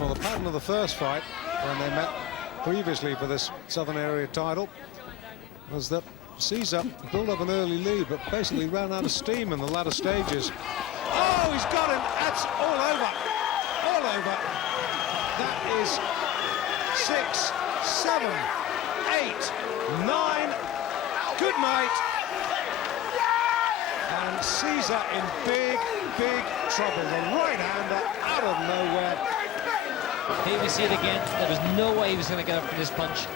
Well, the pattern of the first fight, when they met previously for this Southern Area title, was that Caesar built up an early lead, but basically ran out of steam in the latter stages. Oh, he's got him. That's all over. All over. That is 6, 7, 8, 9. Good night. And Caesar in big, big trouble. The right-hander out of nowhere. Here we see it again. There was no way he was going to get up from this punch.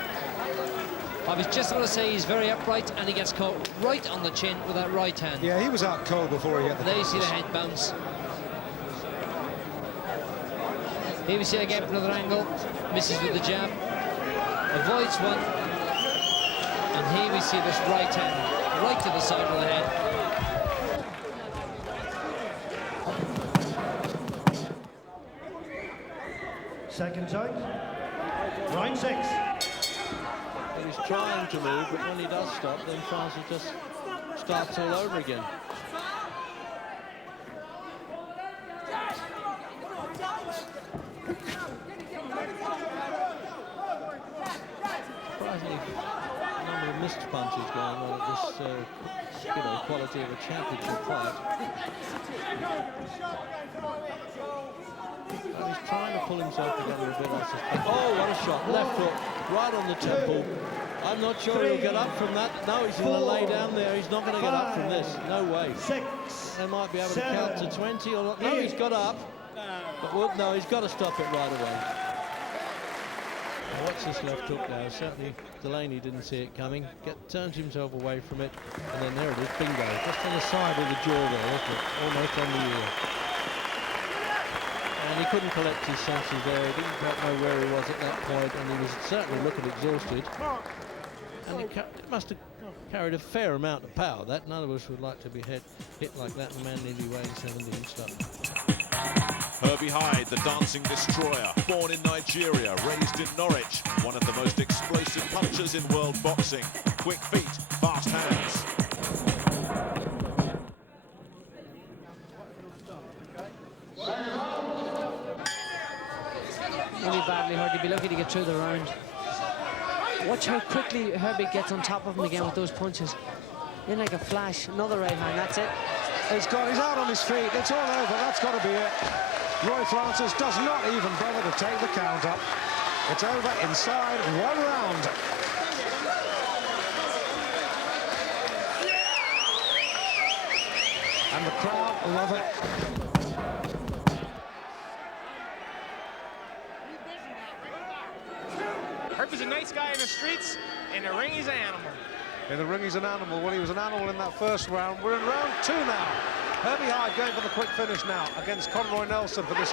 I was just going to say he's very upright, and he gets caught right on the chin with that right hand. Yeah, he was out cold before he hit the There you see the head bounce. Here we see it again from another angle. Misses with the jab. Avoids one. And here we see this right hand right to the side of the head. Second time. Round 6. And he's trying to move, but when he does stop, then Francis just starts all over again. Surprisingly, a number of missed punches going on at this, quality of a championship fight. And he's trying to pull himself together a bit, I suspect. Oh, what a shot. Left hook, right on the temple. I'm not sure he'll get up from that. No, he's going to lay down there. He's not going to get up from this. No way. 6. They might be able to count to 20 or not. No, he's got up. But no, he's got to stop it right away. Now, watch this left hook now. Certainly Delaney didn't see it coming. Turns himself away from it. And then there it is. Bingo. Just on the side of the jaw there, isn't it? Almost on the ear. And he couldn't collect his senses there. He didn't quite know where he was at that point, and he was certainly looking exhausted. And it must have carried a fair amount of power. That none of us would like to be hit like that. A man nearly weighing 17 stone. Herbie Hyde, the dancing destroyer, born in Nigeria, raised in Norwich, one of the most explosive punchers in world boxing. Quick feet, fast hands. Really badly hurt. He'd be lucky to get through the round. Watch how quickly Herbie gets on top of him again with those punches. In like a flash, another right hand, that's it. He's out on his feet. It's all over. That's got to be it. Roy Francis does not even bother to take the count up. It's over inside 1 round. And the crowd love it. Herbie's a nice guy in the streets. In the ring, he's an animal. In the ring, he's an animal. Well, he was an animal in that first round. We're in round 2 now. Herbie Hyde going for the quick finish now against Conroy Nelson for this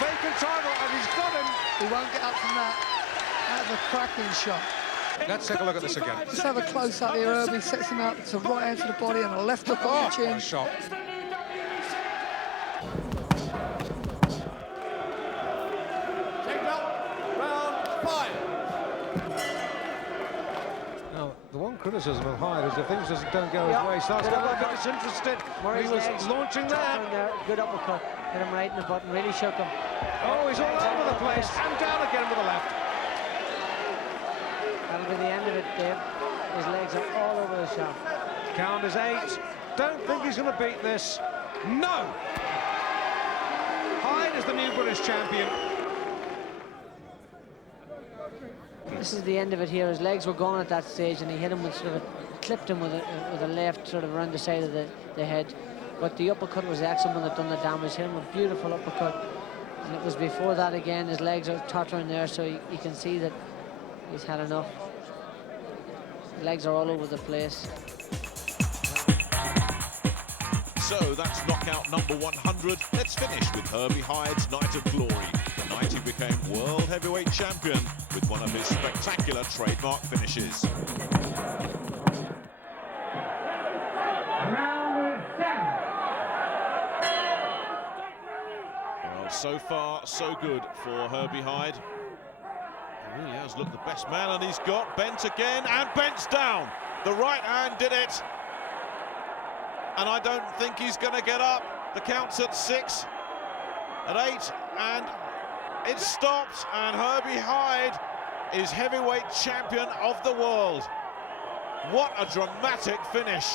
vacant title, and he's got him. He won't get up from that. That's a cracking shot. Let's take a look at this again. Let's have a close-up here. Herbie sets him up. It's a right hand to the body and a left hook on the chin. What a shot. The one criticism of Hyde is if things don't go his way, he starts to look a bit disinterested. He was launching there. Good uppercut. Hit him right in the button, really shook him. Oh, he's all over the place. And down again with the left. That'll be the end of it, Dave. His legs are all over the shop. Count is 8. Don't think he's going to beat this. No! Hyde is the new British champion. This is the end of it here. His legs were gone at that stage, and he hit him with clipped him with a left sort of around the side of the head. But the uppercut was the actual one that done the damage. Hit him a beautiful uppercut. And it was before that again, his legs are tottering there, so you can see that he's had enough. Legs are all over the place. So that's knockout number 100. Let's finish with Herbie Hyde's Night of Glory, the night he became world heavyweight champion with one of his spectacular trademark finishes. Well, so far, so good for Herbie Hyde. He really has looked the best man, and he's got bent again, and bent's down. The right hand did it. And I don't think he's going to get up. The count's at 6, at 8, and it stopped. And Herbie Hyde is heavyweight champion of the world. What a dramatic finish.